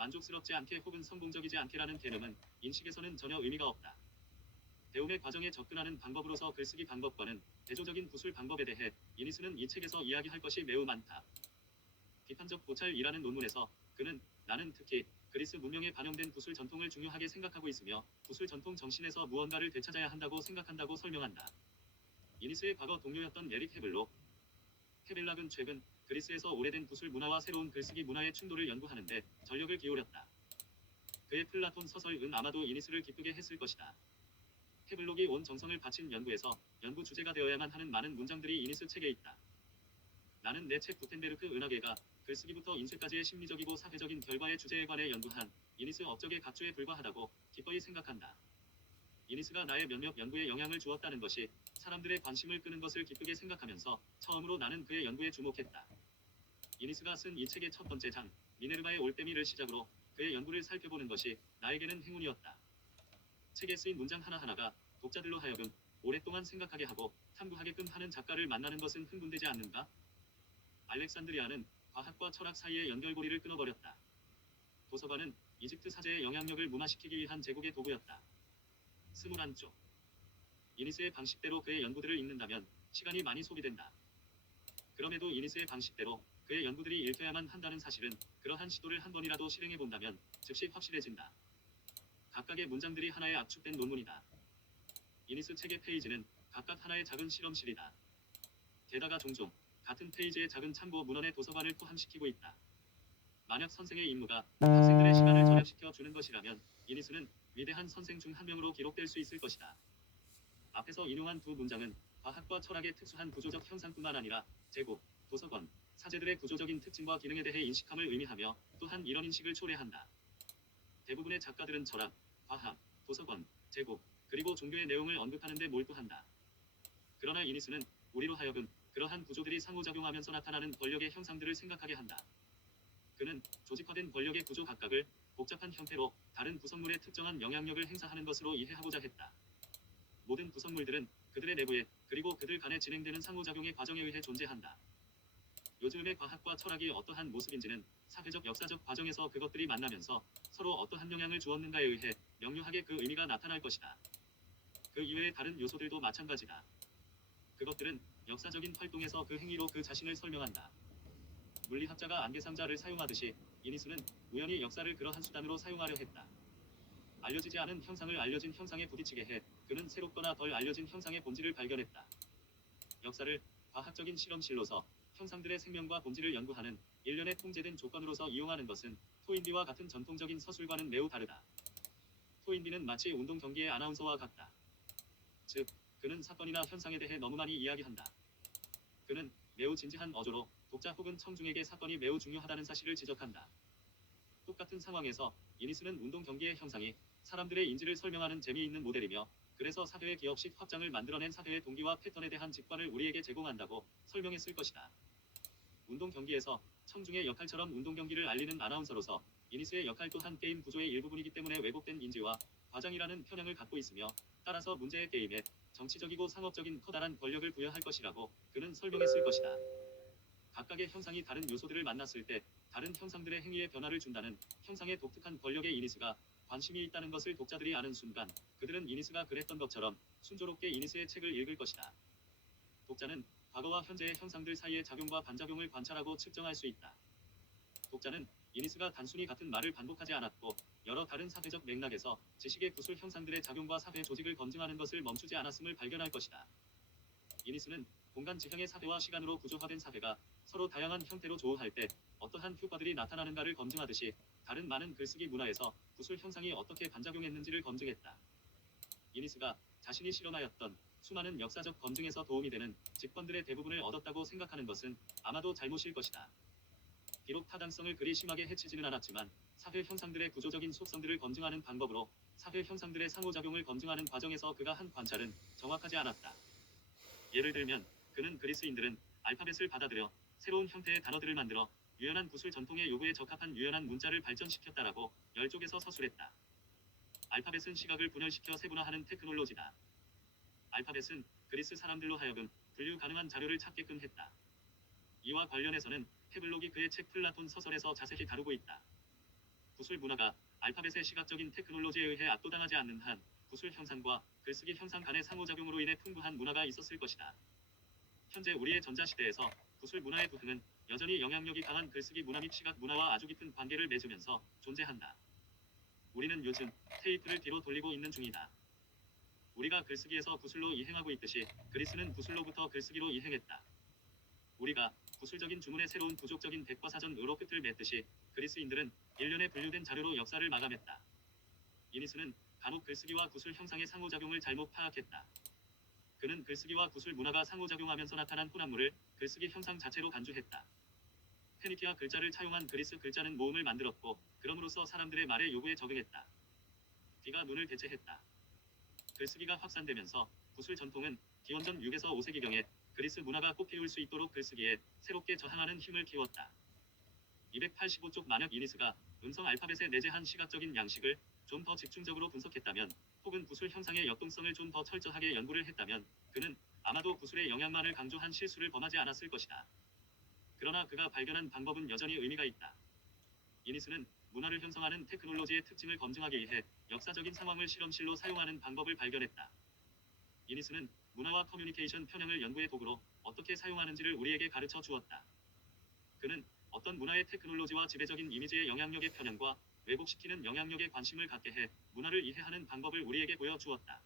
만족스럽지 않게 혹은 성공적이지 않게라는 개념은 인식에서는 전혀 의미가 없다. 배움의 과정에 접근하는 방법으로서 글쓰기 방법과는 대조적인 구술 방법에 대해 이니스는 이 책에서 이야기할 것이 매우 많다. 비판적 고찰이라는 논문에서 그는 나는 특히 그리스 문명에 반영된 구술 전통을 중요하게 생각하고 있으며 구술 전통 정신에서 무언가를 되찾아야 한다고 생각한다고 설명한다. 이니스의 과거 동료였던 에릭 헤블록. 헤벨락은 최근 그리스에서 오래된 구술 문화와 새로운 글쓰기 문화의 충돌을 연구하는데 전력을 기울였다. 그의 플라톤 서설은 아마도 이니스를 기쁘게 했을 것이다. 헤블록이 온 정성을 바친 연구에서 연구 주제가 되어야만 하는 많은 문장들이 이니스 책에 있다. 나는 내 책 구텐베르크 은하계가 글쓰기부터 인쇄까지의 심리적이고 사회적인 결과의 주제에 관해 연구한 이니스 업적의 각주에 불과하다고 기꺼이 생각한다. 이니스가 나의 몇몇 연구에 영향을 주었다는 것이 사람들의 관심을 끄는 것을 기쁘게 생각하면서 처음으로 나는 그의 연구에 주목했다. 이니스가 쓴 이 책의 첫 번째 장, 미네르바의 올빼미를 시작으로 그의 연구를 살펴보는 것이 나에게는 행운이었다. 책에 쓰인 문장 하나하나가 독자들로 하여금 오랫동안 생각하게 하고 탐구하게끔 하는 작가를 만나는 것은 흥분되지 않는가? 알렉산드리아는 과학과 철학 사이의 연결고리를 끊어버렸다. 도서관은 이집트 사제의 영향력을 무마시키기 위한 제국의 도구였다. 21쪽. 이니스의 방식대로 그의 연구들을 읽는다면 시간이 많이 소비된다. 그럼에도 이니스의 방식대로 그의 연구들이 읽혀야만 한다는 사실은 그러한 시도를 한 번이라도 실행해본다면 즉시 확실해진다. 각각의 문장들이 하나의 압축된 논문이다. 이니스 책의 페이지는 각각 하나의 작은 실험실이다. 게다가 종종 같은 페이지의 작은 참고 문헌에 도서관을 포함시키고 있다. 만약 선생의 임무가 학생들의 시간을 절약시켜 주는 것이라면 이니스는 위대한 선생 중 한 명으로 기록될 수 있을 것이다. 앞에서 인용한 두 문장은 과학과 철학의 특수한 구조적 형상뿐만 아니라 제국, 도서관, 사제들의 구조적인 특징과 기능에 대해 인식함을 의미하며 또한 이런 인식을 초래한다. 대부분의 작가들은 철학, 과학, 도서관, 제국, 그리고 종교의 내용을 언급하는 데 몰두한다. 그러나 이니스는 우리로 하여금 그러한 구조들이 상호작용하면서 나타나는 권력의 형상들을 생각하게 한다. 그는 조직화된 권력의 구조 각각을 복잡한 형태로 다른 구성물에 특정한 영향력을 행사하는 것으로 이해하고자 했다. 모든 구성물들은 그들의 내부에 그리고 그들 간에 진행되는 상호작용의 과정에 의해 존재한다. 요즘의 과학과 철학이 어떠한 모습인지는 사회적 역사적 과정에서 그것들이 만나면서 서로 어떠한 영향을 주었는가에 의해 명료하게 그 의미가 나타날 것이다. 그 이외의 다른 요소들도 마찬가지다. 그것들은 역사적인 활동에서 그 행위로 그 자신을 설명한다. 물리학자가 안개상자를 사용하듯이 이니스는 우연히 역사를 그러한 수단으로 사용하려 했다. 알려지지 않은 형상을 알려진 형상에 부딪히게 해 그는 새롭거나 덜 알려진 형상의 본질을 발견했다. 역사를 과학적인 실험실로서 형상들의 생명과 본질을 연구하는 일련의 통제된 조건으로서 이용하는 것은 토인비와 같은 전통적인 서술과는 매우 다르다. 토인비는 마치 운동 경기의 아나운서와 같다. 즉, 그는 사건이나 현상에 대해 너무 많이 이야기한다. 그는 매우 진지한 어조로 독자 혹은 청중에게 사건이 매우 중요하다는 사실을 지적한다. 똑같은 상황에서 이니스는 운동 경기의 형상이 사람들의 인지를 설명하는 재미있는 모델이며 그래서 사회의 기업식 확장을 만들어낸 사회의 동기와 패턴에 대한 직관을 우리에게 제공한다고 설명했을 것이다. 운동 경기에서 청중의 역할처럼 운동 경기를 알리는 아나운서로서 이니스의 역할 또한 게임 구조의 일부분이기 때문에 왜곡된 인지와 과장이라는 편향을 갖고 있으며 따라서 문제의 게임에 정치적이고 상업적인 커다란 권력을 부여할 것이라고 그는 설명했을 것이다. 각각의 형상이 다른 요소들을 만났을 때 다른 형상들의 행위에 변화를 준다는 형상의 독특한 권력의 이니스가 관심이 있다는 것을 독자들이 아는 순간 그들은 이니스가 그랬던 것처럼 순조롭게 이니스의 책을 읽을 것이다. 독자는 과거와 현재의 형상들 사이의 작용과 반작용을 관찰하고 측정할 수 있다. 독자는 이니스가 단순히 같은 말을 반복하지 않았고 여러 다른 사회적 맥락에서 지식의 구술 형상들의 작용과 사회 조직을 검증하는 것을 멈추지 않았음을 발견할 것이다. 이니스는 공간 지형의 사회와 시간으로 구조화된 사회가 서로 다양한 형태로 조우할 때 어떠한 효과들이 나타나는가를 검증하듯이 다른 많은 글쓰기 문화에서 구술 형상이 어떻게 반작용했는지를 검증했다. 이니스가 자신이 실험하였던 수많은 역사적 검증에서 도움이 되는 직권들의 대부분을 얻었다고 생각하는 것은 아마도 잘못일 것이다. 비록 타당성을 그리 심하게 해치지는 않았지만 사회 형상들의 구조적인 속성들을 검증하는 방법으로 사회 형상들의 상호작용을 검증하는 과정에서 그가 한 관찰은 정확하지 않았다. 예를 들면 그는 그리스인들은 알파벳을 받아들여 새로운 형태의 단어들을 만들어 유연한 구술 전통의 요구에 적합한 유연한 문자를 발전시켰다라고 열쪽에서 서술했다. 알파벳은 시각을 분열시켜 세분화하는 테크놀로지다. 알파벳은 그리스 사람들로 하여금 분류 가능한 자료를 찾게끔 했다. 이와 관련해서는 헤블록이 그의 책 플라톤 서설에서 자세히 다루고 있다. 구술 문화가 알파벳의 시각적인 테크놀로지에 의해 압도당하지 않는 한 구술 형상과 글쓰기 형상 간의 상호작용으로 인해 풍부한 문화가 있었을 것이다. 현재 우리의 전자시대에서 구술 문화의 부흥은 여전히 영향력이 강한 글쓰기 문화 및 시각 문화와 아주 깊은 관계를 맺으면서 존재한다. 우리는 요즘 테이프를 뒤로 돌리고 있는 중이다. 우리가 글쓰기에서 구술로 이행하고 있듯이 그리스는 구술로부터 글쓰기로 이행했다. 우리가 구술적인 주문의 새로운 부족적인 백과사전으로 끝을 맺듯이 그리스인들은 일련의 분류된 자료로 역사를 마감했다. 이니스는 간혹 글쓰기와 구술 형상의 상호작용을 잘못 파악했다. 그는 글쓰기와 구술 문화가 상호작용하면서 나타난 혼합물을 글쓰기 형상 자체로 간주했다. 페니키아 글자를 차용한 그리스 글자는 모음을 만들었고 그럼으로써 사람들의 말의 요구에 적응했다. 귀가 눈을 대체했다. 글쓰기가 확산되면서 구술 전통은 기원전 6에서 5세기경에 그리스 문화가 꽃피울 수 있도록 글쓰기에 새롭게 저항하는 힘을 키웠다. 285쪽 만약 이니스가 음성 알파벳에 내재한 시각적인 양식을 좀 더 집중적으로 분석했다면 혹은 구술 형상의 역동성을 좀 더 철저하게 연구를 했다면 그는 아마도 구술의 영향만을 강조한 실수를 범하지 않았을 것이다. 그러나 그가 발견한 방법은 여전히 의미가 있다. 이니스는 문화를 형성하는 테크놀로지의 특징을 검증하기 위해 역사적인 상황을 실험실로 사용하는 방법을 발견했다. 이니스는 문화와 커뮤니케이션 편향을 연구의 도구로 어떻게 사용하는지를 우리에게 가르쳐 주었다. 그는 어떤 문화의 테크놀로지와 지배적인 이미지의 영향력의 편향과 왜곡시키는 영향력에 관심을 갖게 해 문화를 이해하는 방법을 우리에게 보여주었다.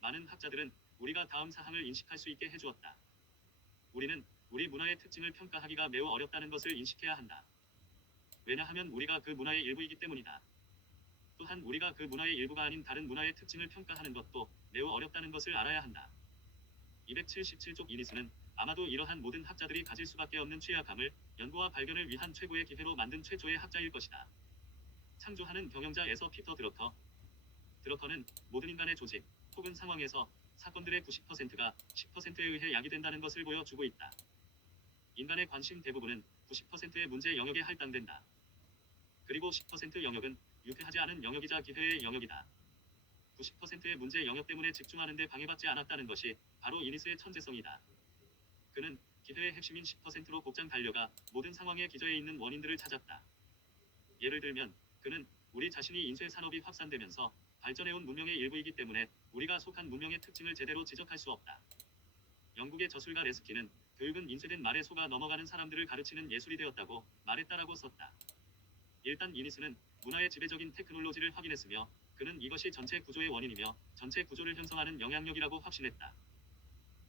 많은 학자들은 우리가 다음 사항을 인식할 수 있게 해주었다. 우리는 우리 문화의 특징을 평가하기가 매우 어렵다는 것을 인식해야 한다. 왜냐하면 우리가 그 문화의 일부이기 때문이다. 또한 우리가 그 문화의 일부가 아닌 다른 문화의 특징을 평가하는 것도 매우 어렵다는 것을 알아야 한다. 277쪽 이니스는 아마도 이러한 모든 학자들이 가질 수밖에 없는 취약함을 연구와 발견을 위한 최고의 기회로 만든 최초의 학자일 것이다. 창조하는 경영자에서 피터 드러터. 드러터는 모든 인간의 조직 혹은 상황에서 사건들의 90%가 10%에 의해 야기된다는 것을 보여주고 있다. 인간의 관심 대부분은 90%의 문제 영역에 할당된다. 그리고 10% 영역은 유쾌하지 않은 영역이자 기회의 영역이다. 90%의 문제 영역 때문에 집중하는 데 방해받지 않았다는 것이 바로 이니스의 천재성이다. 그는 기회의 핵심인 10%로 곧장 달려가 모든 상황의 기저에 있는 원인들을 찾았다. 예를 들면 그는 우리 자신이 인쇄 산업이 확산되면서 발전해온 문명의 일부이기 때문에 우리가 속한 문명의 특징을 제대로 지적할 수 없다. 영국의 저술가 레스키는 교육은 인쇄된 말에 속아 넘어가는 사람들을 가르치는 예술이 되었다고 말했다라고 썼다. 일단 이니스는 문화의 지배적인 테크놀로지를 확인했으며 그는 이것이 전체 구조의 원인이며 전체 구조를 형성하는 영향력이라고 확신했다.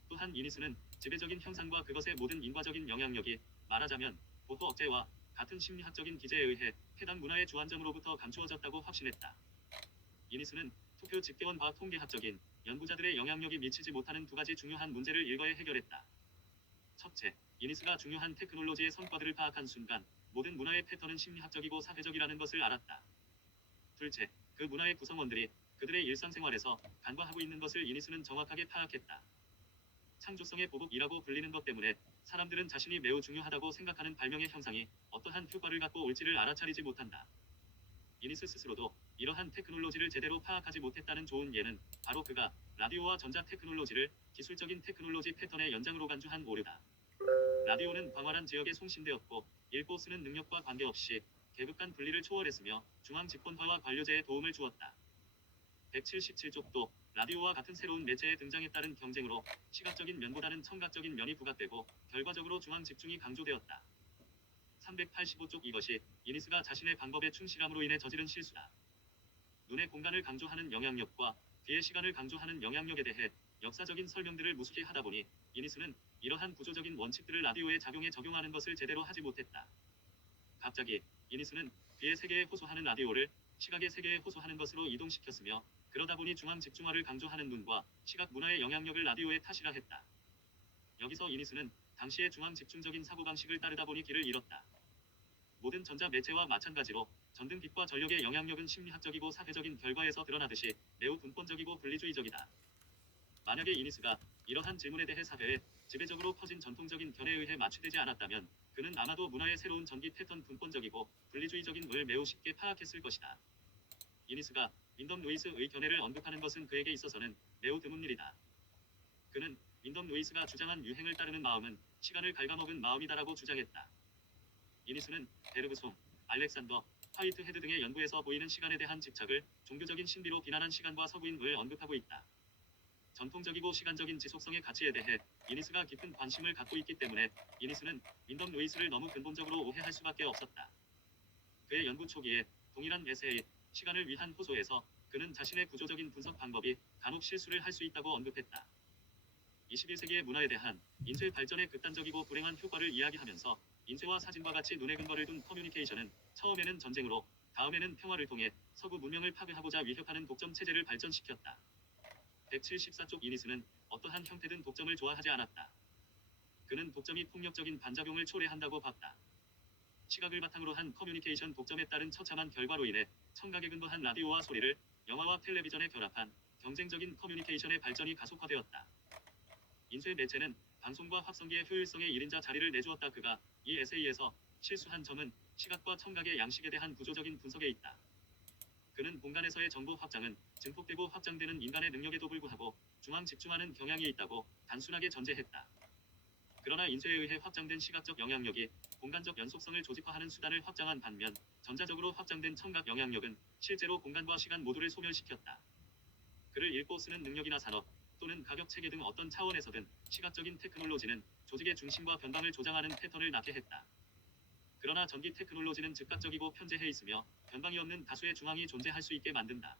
또한 이니스는 지배적인 형상과 그것의 모든 인과적인 영향력이 말하자면 보호 억제와 같은 심리학적인 기제에 의해 해당 문화의 주안점으로부터 감추어졌다고 확신했다. 이니스는 투표 집계원과 통계학적인 연구자들의 영향력이 미치지 못하는 두 가지 중요한 문제를 일거에 해결했다. 첫째, 이니스가 중요한 테크놀로지의 성과들을 파악한 순간 모든 문화의 패턴은 심리학적이고 사회적이라는 것을 알았다. 둘째, 그 문화의 구성원들이 그들의 일상생활에서 간과하고 있는 것을 이니스는 정확하게 파악했다. 창조성의 보복이라고 불리는 것 때문에 사람들은 자신이 매우 중요하다고 생각하는 발명의 형상이 어떠한 효과를 갖고 올지를 알아차리지 못한다. 이니스 스스로도 이러한 테크놀로지를 제대로 파악하지 못했다는 좋은 예는 바로 그가 라디오와 전자 테크놀로지를 기술적인 테크놀로지 패턴의 연장으로 간주한 오류다. 라디오는 광활한 지역에 송신되었고 읽고 쓰는 능력과 관계없이 계급 간 분리를 초월했으며 중앙 집권화와 관료제에 도움을 주었다. 177쪽도 라디오와 같은 새로운 매체의 등장에 따른 경쟁으로 시각적인 면보다는 청각적인 면이 부각되고 결과적으로 중앙 집중이 강조되었다. 385쪽 이것이 이니스가 자신의 방법에 충실함으로 인해 저지른 실수다. 눈의 공간을 강조하는 영향력과 귀의 시간을 강조하는 영향력에 대해 역사적인 설명들을 무수히 하다 보니 이니스는 이러한 구조적인 원칙들을 라디오의 작용에 적용하는 것을 제대로 하지 못했다. 갑자기 이니스는 귀의 세계에 호소하는 라디오를 시각의 세계에 호소하는 것으로 이동시켰으며 그러다 보니 중앙 집중화를 강조하는 눈과 시각 문화의 영향력을 라디오에 탓이라 했다. 여기서 이니스는 당시의 중앙 집중적인 사고방식을 따르다 보니 길을 잃었다. 모든 전자 매체와 마찬가지로 전등빛과 전력의 영향력은 심리학적이고 사회적인 결과에서 드러나듯이 매우 분권적이고 분리주의적이다. 만약에 이니스가 이러한 질문에 대해 사회에 지배적으로 퍼진 전통적인 견해에 의해 맞추되지 않았다면 그는 아마도 문화의 새로운 전기 패턴 분권적이고 분리주의적인을 매우 쉽게 파악했을 것이다. 이니스가 윈덤 루이스의 견해를 언급하는 것은 그에게 있어서는 매우 드문 일이다. 그는 윈덤 루이스가 주장한 유행을 따르는 마음은 시간을 갉아먹은 마음이다라고 주장했다. 이니스는 베르그송, 알렉산더, 화이트헤드 등의 연구에서 보이는 시간에 대한 집착을 종교적인 신비로 비난한 시간과 서구인을 언급하고 있다. 전통적이고 시간적인 지속성의 가치에 대해 이니스가 깊은 관심을 갖고 있기 때문에 이니스는 윈덤 루이스를 너무 근본적으로 오해할 수밖에 없었다. 그의 연구 초기에 동일한 에세이, 시간을 위한 호소에서 그는 자신의 구조적인 분석 방법이 간혹 실수를 할 수 있다고 언급했다. 21세기의 문화에 대한 인쇄 발전의 극단적이고 불행한 효과를 이야기하면서 인쇄와 사진과 같이 눈에 근거를 둔 커뮤니케이션은 처음에는 전쟁으로, 다음에는 평화를 통해 서구 문명을 파괴하고자 위협하는 독점 체제를 발전시켰다. 174쪽 이니스는 어떠한 형태든 독점을 좋아하지 않았다. 그는 독점이 폭력적인 반작용을 초래한다고 봤다. 시각을 바탕으로 한 커뮤니케이션 독점에 따른 처참한 결과로 인해 청각에 근거한 라디오와 소리를 영화와 텔레비전에 결합한 경쟁적인 커뮤니케이션의 발전이 가속화되었다. 인쇄 매체는 방송과 확성기의 효율성의 1인자 자리를 내주었다. 그가 이 에세이에서 실수한 점은 시각과 청각의 양식에 대한 구조적인 분석에 있다. 그는 공간에서의 정보 확장은 증폭되고 확장되는 인간의 능력에도 불구하고 중앙 집중하는 경향이 있다고 단순하게 전제했다. 그러나 인쇄에 의해 확장된 시각적 영향력이 공간적 연속성을 조직화하는 수단을 확장한 반면 전자적으로 확장된 청각 영향력은 실제로 공간과 시간 모두를 소멸시켰다. 글을 읽고 쓰는 능력이나 산업 또는 가격 체계 등 어떤 차원에서든 시각적인 테크놀로지는 조직의 중심과 변방을 조장하는 패턴을 낳게 했다. 그러나 전기 테크놀로지는 즉각적이고 편재해 있으며 변방이 없는 다수의 중앙이 존재할 수 있게 만든다.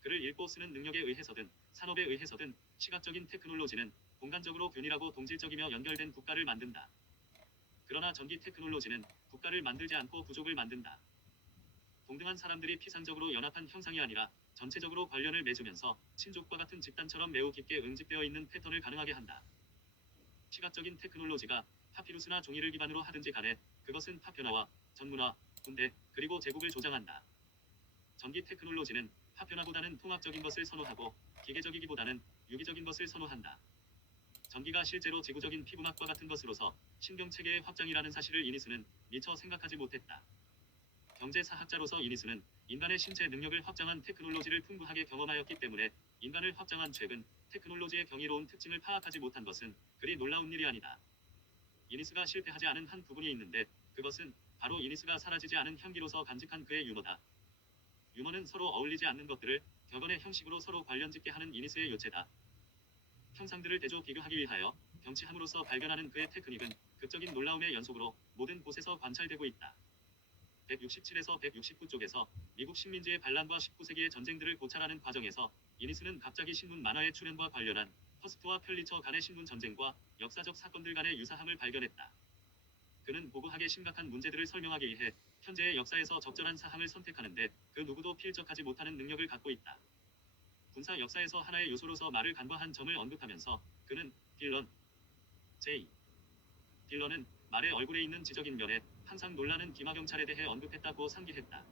글을 읽고 쓰는 능력에 의해서든 산업에 의해서든 시각적인 테크놀로지는 공간적으로 균일하고 동질적이며 연결된 국가를 만든다. 그러나 전기 테크놀로지는 국가를 만들지 않고 부족을 만든다. 동등한 사람들이 피상적으로 연합한 형상이 아니라 전체적으로 관련을 맺으면서 친족과 같은 집단처럼 매우 깊게 응집되어 있는 패턴을 가능하게 한다. 시각적인 테크놀로지가 파피루스나 종이를 기반으로 하든지 간에 그것은 파편화와 전문화, 군대, 그리고 제국을 조장한다. 전기 테크놀로지는 파편화보다는 통합적인 것을 선호하고 기계적이기보다는 유기적인 것을 선호한다. 전기가 실제로 지구적인 피부막과 같은 것으로서 신경체계의 확장이라는 사실을 이니스는 미처 생각하지 못했다. 경제사학자로서 이니스는 인간의 신체 능력을 확장한 테크놀로지를 풍부하게 경험하였기 때문에 인간을 확장한 최근 테크놀로지의 경이로운 특징을 파악하지 못한 것은 그리 놀라운 일이 아니다. 이니스가 실패하지 않은 한 부분이 있는데 그것은 바로 이니스가 사라지지 않은 향기로서 간직한 그의 유머다. 유머는 서로 어울리지 않는 것들을 격언의 형식으로 서로 관련짓게 하는 이니스의 요체다. 형상들을 대조 비교하기 위하여 경치함으로써 발견하는 그의 테크닉은 극적인 놀라움의 연속으로 모든 곳에서 관찰되고 있다. 167에서 169쪽에서 미국 식민지의 반란과 19세기의 전쟁들을 고찰하는 과정에서 이니스는 갑자기 신문 만화의 출현과 관련한 퍼스트와 펼리처 간의 신문 전쟁과 역사적 사건들 간의 유사함을 발견했다. 그는 보고하게 심각한 문제들을 설명하기 위해 현재의 역사에서 적절한 사항을 선택하는데 그 누구도 필적하지 못하는 능력을 갖고 있다. 군사 역사에서 하나의 요소로서 말을 간과한 점을 언급하면서 그는 딜런 J. 딜런은 말의 얼굴에 있는 지적인 면에 항상 놀라는 기마경찰에 대해 언급했다고 상기했다.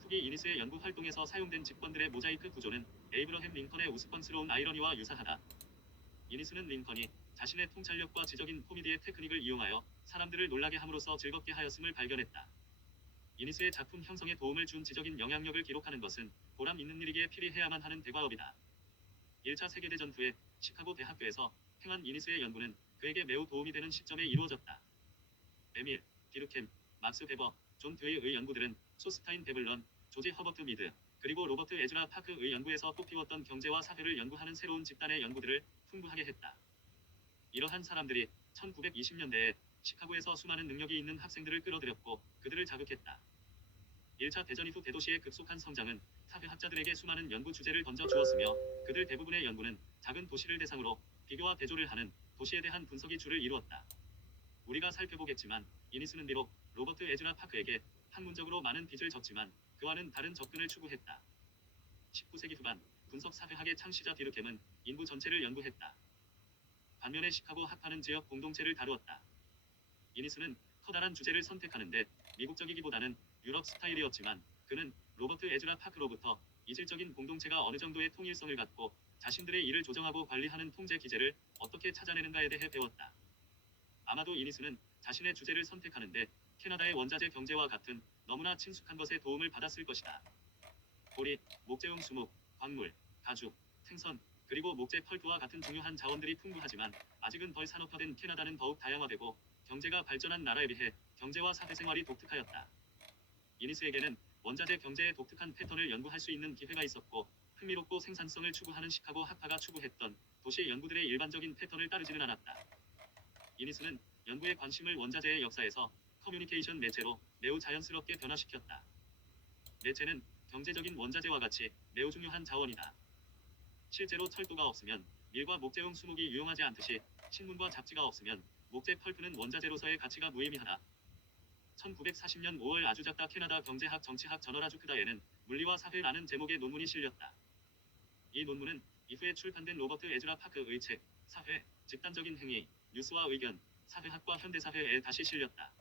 후기 이니스의 연구 활동에서 사용된 직권들의 모자이크 구조는 에이브러햄 링컨의 우스꽝스러운 아이러니와 유사하다. 이니스는 링컨이 자신의 통찰력과 지적인 코미디의 테크닉을 이용하여 사람들을 놀라게 함으로써 즐겁게 하였음을 발견했다. 이니스의 작품 형성에 도움을 준 지적인 영향력을 기록하는 것은 보람 있는 일이기에 필히해야만 하는 대과업이다. 1차 세계대전 후에 시카고 대학교에서 행한 이니스의 연구는 그에게 매우 도움이 되는 시점에 이루어졌다. 에밀, 디르켐, 막스 베버, 존 드웨이의 연구들은 소스타인 베블런, 조지 허버트 미드, 그리고 로버트 에즈라 파크의 연구에서 뽑히웠던 경제와 사회를 연구하는 새로운 집단의 연구들을 풍부하게 했다. 이러한 사람들이 1920년대에 시카고에서 수많은 능력이 있는 학생들을 끌어들였고 그들을 자극했다. 1차 대전 이후 대도시의 급속한 성장은 사회학자들에게 수많은 연구 주제를 던져 주었으며 그들 대부분의 연구는 작은 도시를 대상으로 비교와 대조를 하는 도시에 대한 분석이 주를 이루었다. 우리가 살펴보겠지만 이니스는 비록 로버트 에즈라 파크에게 학문적으로 많은 빚을 졌지만 그와는 다른 접근을 추구했다. 19세기 후반 분석 사회학의 창시자 디르켐은 인구 전체를 연구했다. 반면에 시카고 학파는 지역 공동체를 다루었다. 이니스는 커다란 주제를 선택하는데 미국적이기보다는 유럽 스타일이었지만 그는 로버트 에즈라 파크로부터 이질적인 공동체가 어느 정도의 통일성을 갖고 자신들의 일을 조정하고 관리하는 통제 기제를 어떻게 찾아내는가에 대해 배웠다. 아마도 이니스는 자신의 주제를 선택하는데 캐나다의 원자재 경제와 같은 너무나 친숙한 것에 도움을 받았을 것이다. 보리, 목재용 수목, 광물, 가죽, 생선, 그리고 목재 펄프와 같은 중요한 자원들이 풍부하지만 아직은 덜 산업화된 캐나다는 더욱 다양화되고 경제가 발전한 나라에 비해 경제와 사회생활이 독특하였다. 이니스에게는 원자재 경제의 독특한 패턴을 연구할 수 있는 기회가 있었고 흥미롭고 생산성을 추구하는 시카고 학파가 추구했던 도시 연구들의 일반적인 패턴을 따르지는 않았다. 이니스는 연구의 관심을 원자재의 역사에서 커뮤니케이션 매체로 매우 자연스럽게 변화시켰다. 매체는 경제적인 원자재와 같이 매우 중요한 자원이다. 실제로 철도가 없으면 밀과 목재용 수목이 유용하지 않듯이 신문과 잡지가 없으면 목재 펄프는 원자재로서의 가치가 무의미하다. 1940년 5월 아주 작다 캐나다 경제학 정치학 저널 아주크다에는 물리와 사회라는 제목의 논문이 실렸다. 이 논문은 이후에 출판된 로버트 에즈라 파크의 책 사회, 집단적인 행위, 뉴스와 의견, 사회학과 현대사회에 다시 실렸다.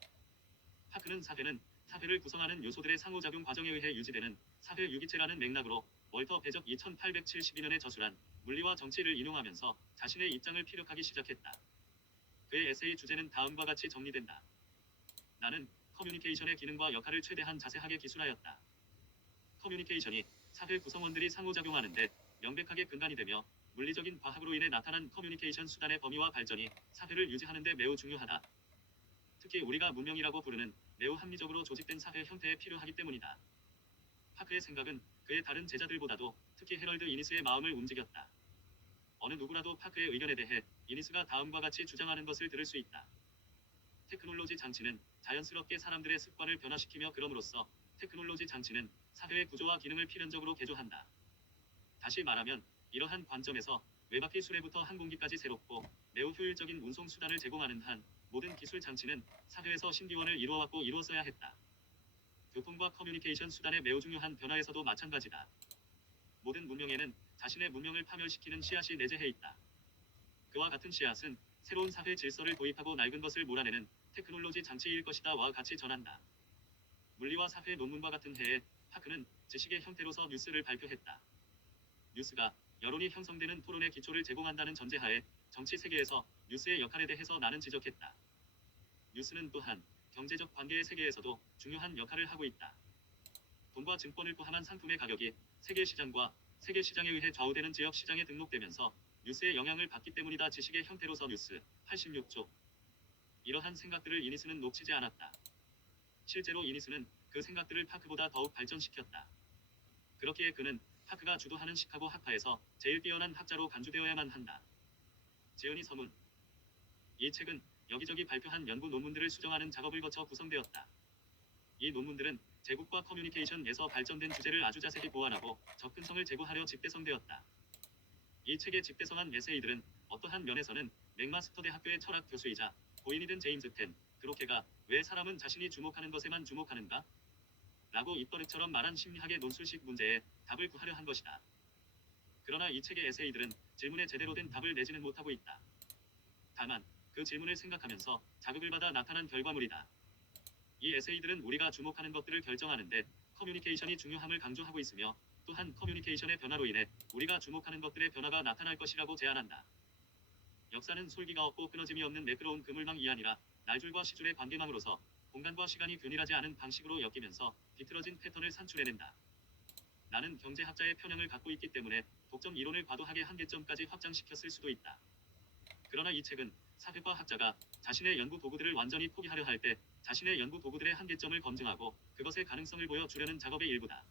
파크는 사회를 구성하는 요소들의 상호작용 과정에 의해 유지되는 사회 유기체라는 맥락으로 월터 베적 2872년에 저술한 물리와 정치를 인용하면서 자신의 입장을 피력하기 시작했다. 그의 에세이 주제는 다음과 같이 정리된다. 나는 커뮤니케이션의 기능과 역할을 최대한 자세하게 기술하였다. 커뮤니케이션이 사회 구성원들이 상호작용하는데 명백하게 근간이 되며 물리적인 과학으로 인해 나타난 커뮤니케이션 수단의 범위와 발전이 사회를 유지하는 데 매우 중요하다. 특히 우리가 문명이라고 부르는 매우 합리적으로 조직된 사회 형태에 필요하기 때문이다. 파크의 생각은 그의 다른 제자들보다도 특히 헤럴드 이니스의 마음을 움직였다. 어느 누구라도 파크의 의견에 대해 이니스가 다음과 같이 주장하는 것을 들을 수 있다. 테크놀로지 장치는 자연스럽게 사람들의 습관을 변화시키며 그럼으로써 테크놀로지 장치는 사회의 구조와 기능을 필연적으로 개조한다. 다시 말하면 이러한 관점에서 외바퀴 수레부터 항공기까지 새롭고 매우 효율적인 운송 수단을 제공하는 한 모든 기술 장치는 사회에서 신기원을 이루어왔고 이루었어야 했다. 교통과 커뮤니케이션 수단의 매우 중요한 변화에서도 마찬가지다. 모든 문명에는 자신의 문명을 파멸시키는 씨앗이 내재해 있다. 그와 같은 씨앗은 새로운 사회 질서를 도입하고 낡은 것을 몰아내는 테크놀로지 장치일 것이다와 같이 전한다. 물리와 사회 논문과 같은 해에 파크는 지식의 형태로서 뉴스를 발표했다. 뉴스가 여론이 형성되는 토론의 기초를 제공한다는 전제하에 정치 세계에서 뉴스의 역할에 대해서 나는 지적했다. 뉴스는 또한 경제적 관계의 세계에서도 중요한 역할을 하고 있다. 돈과 증권을 포함한 상품의 가격이 세계 시장과 세계 시장에 의해 좌우되는 지역 시장에 등록되면서 뉴스의 영향을 받기 때문이다. 지식의 형태로서 뉴스 86조. 이러한 생각들을 이니스는 놓치지 않았다. 실제로 이니스는 그 생각들을 파크보다 더욱 발전시켰다. 그렇기에 그는 파크가 주도하는 시카고 학파에서 제일 뛰어난 학자로 간주되어야만 한다. 지연이 서문. 이 책은 여기저기 발표한 연구 논문들을 수정하는 작업을 거쳐 구성되었다. 이 논문들은 제국과 커뮤니케이션에서 발전된 주제를 아주 자세히 보완하고 접근성을 제고하려 집대성되었다. 이 책의 집대성한 에세이들은 어떠한 면에서는 맥마스터 대학교의 철학 교수이자 고인이 된 제임스 텐 그로케가 왜 사람은 자신이 주목하는 것에만 주목하는가? 라고 입버릇처럼 말한 심리학의 논술식 문제에 답을 구하려 한 것이다. 그러나 이 책의 에세이들은 질문에 제대로 된 답을 내지는 못하고 있다. 다만 그 질문을 생각하면서 자극을 받아 나타난 결과물이다. 이 에세이들은 우리가 주목하는 것들을 결정하는데 커뮤니케이션이 중요함을 강조하고 있으며 또한 커뮤니케이션의 변화로 인해 우리가 주목하는 것들의 변화가 나타날 것이라고 제안한다. 역사는 솔기가 없고 끊어짐이 없는 매끄러운 그물망이 아니라 날줄과 시줄의 관계망으로서 공간과 시간이 균일하지 않은 방식으로 엮이면서 비틀어진 패턴을 산출해낸다. 나는 경제학자의 편향을 갖고 있기 때문에 독점 이론을 과도하게 한계점까지 확장시켰을 수도 있다. 그러나 이 책은 사회과 학자가 자신의 연구 도구들을 완전히 포기하려 할 때 자신의 연구 도구들의 한계점을 검증하고 그것의 가능성을 보여주려는 작업의 일부다.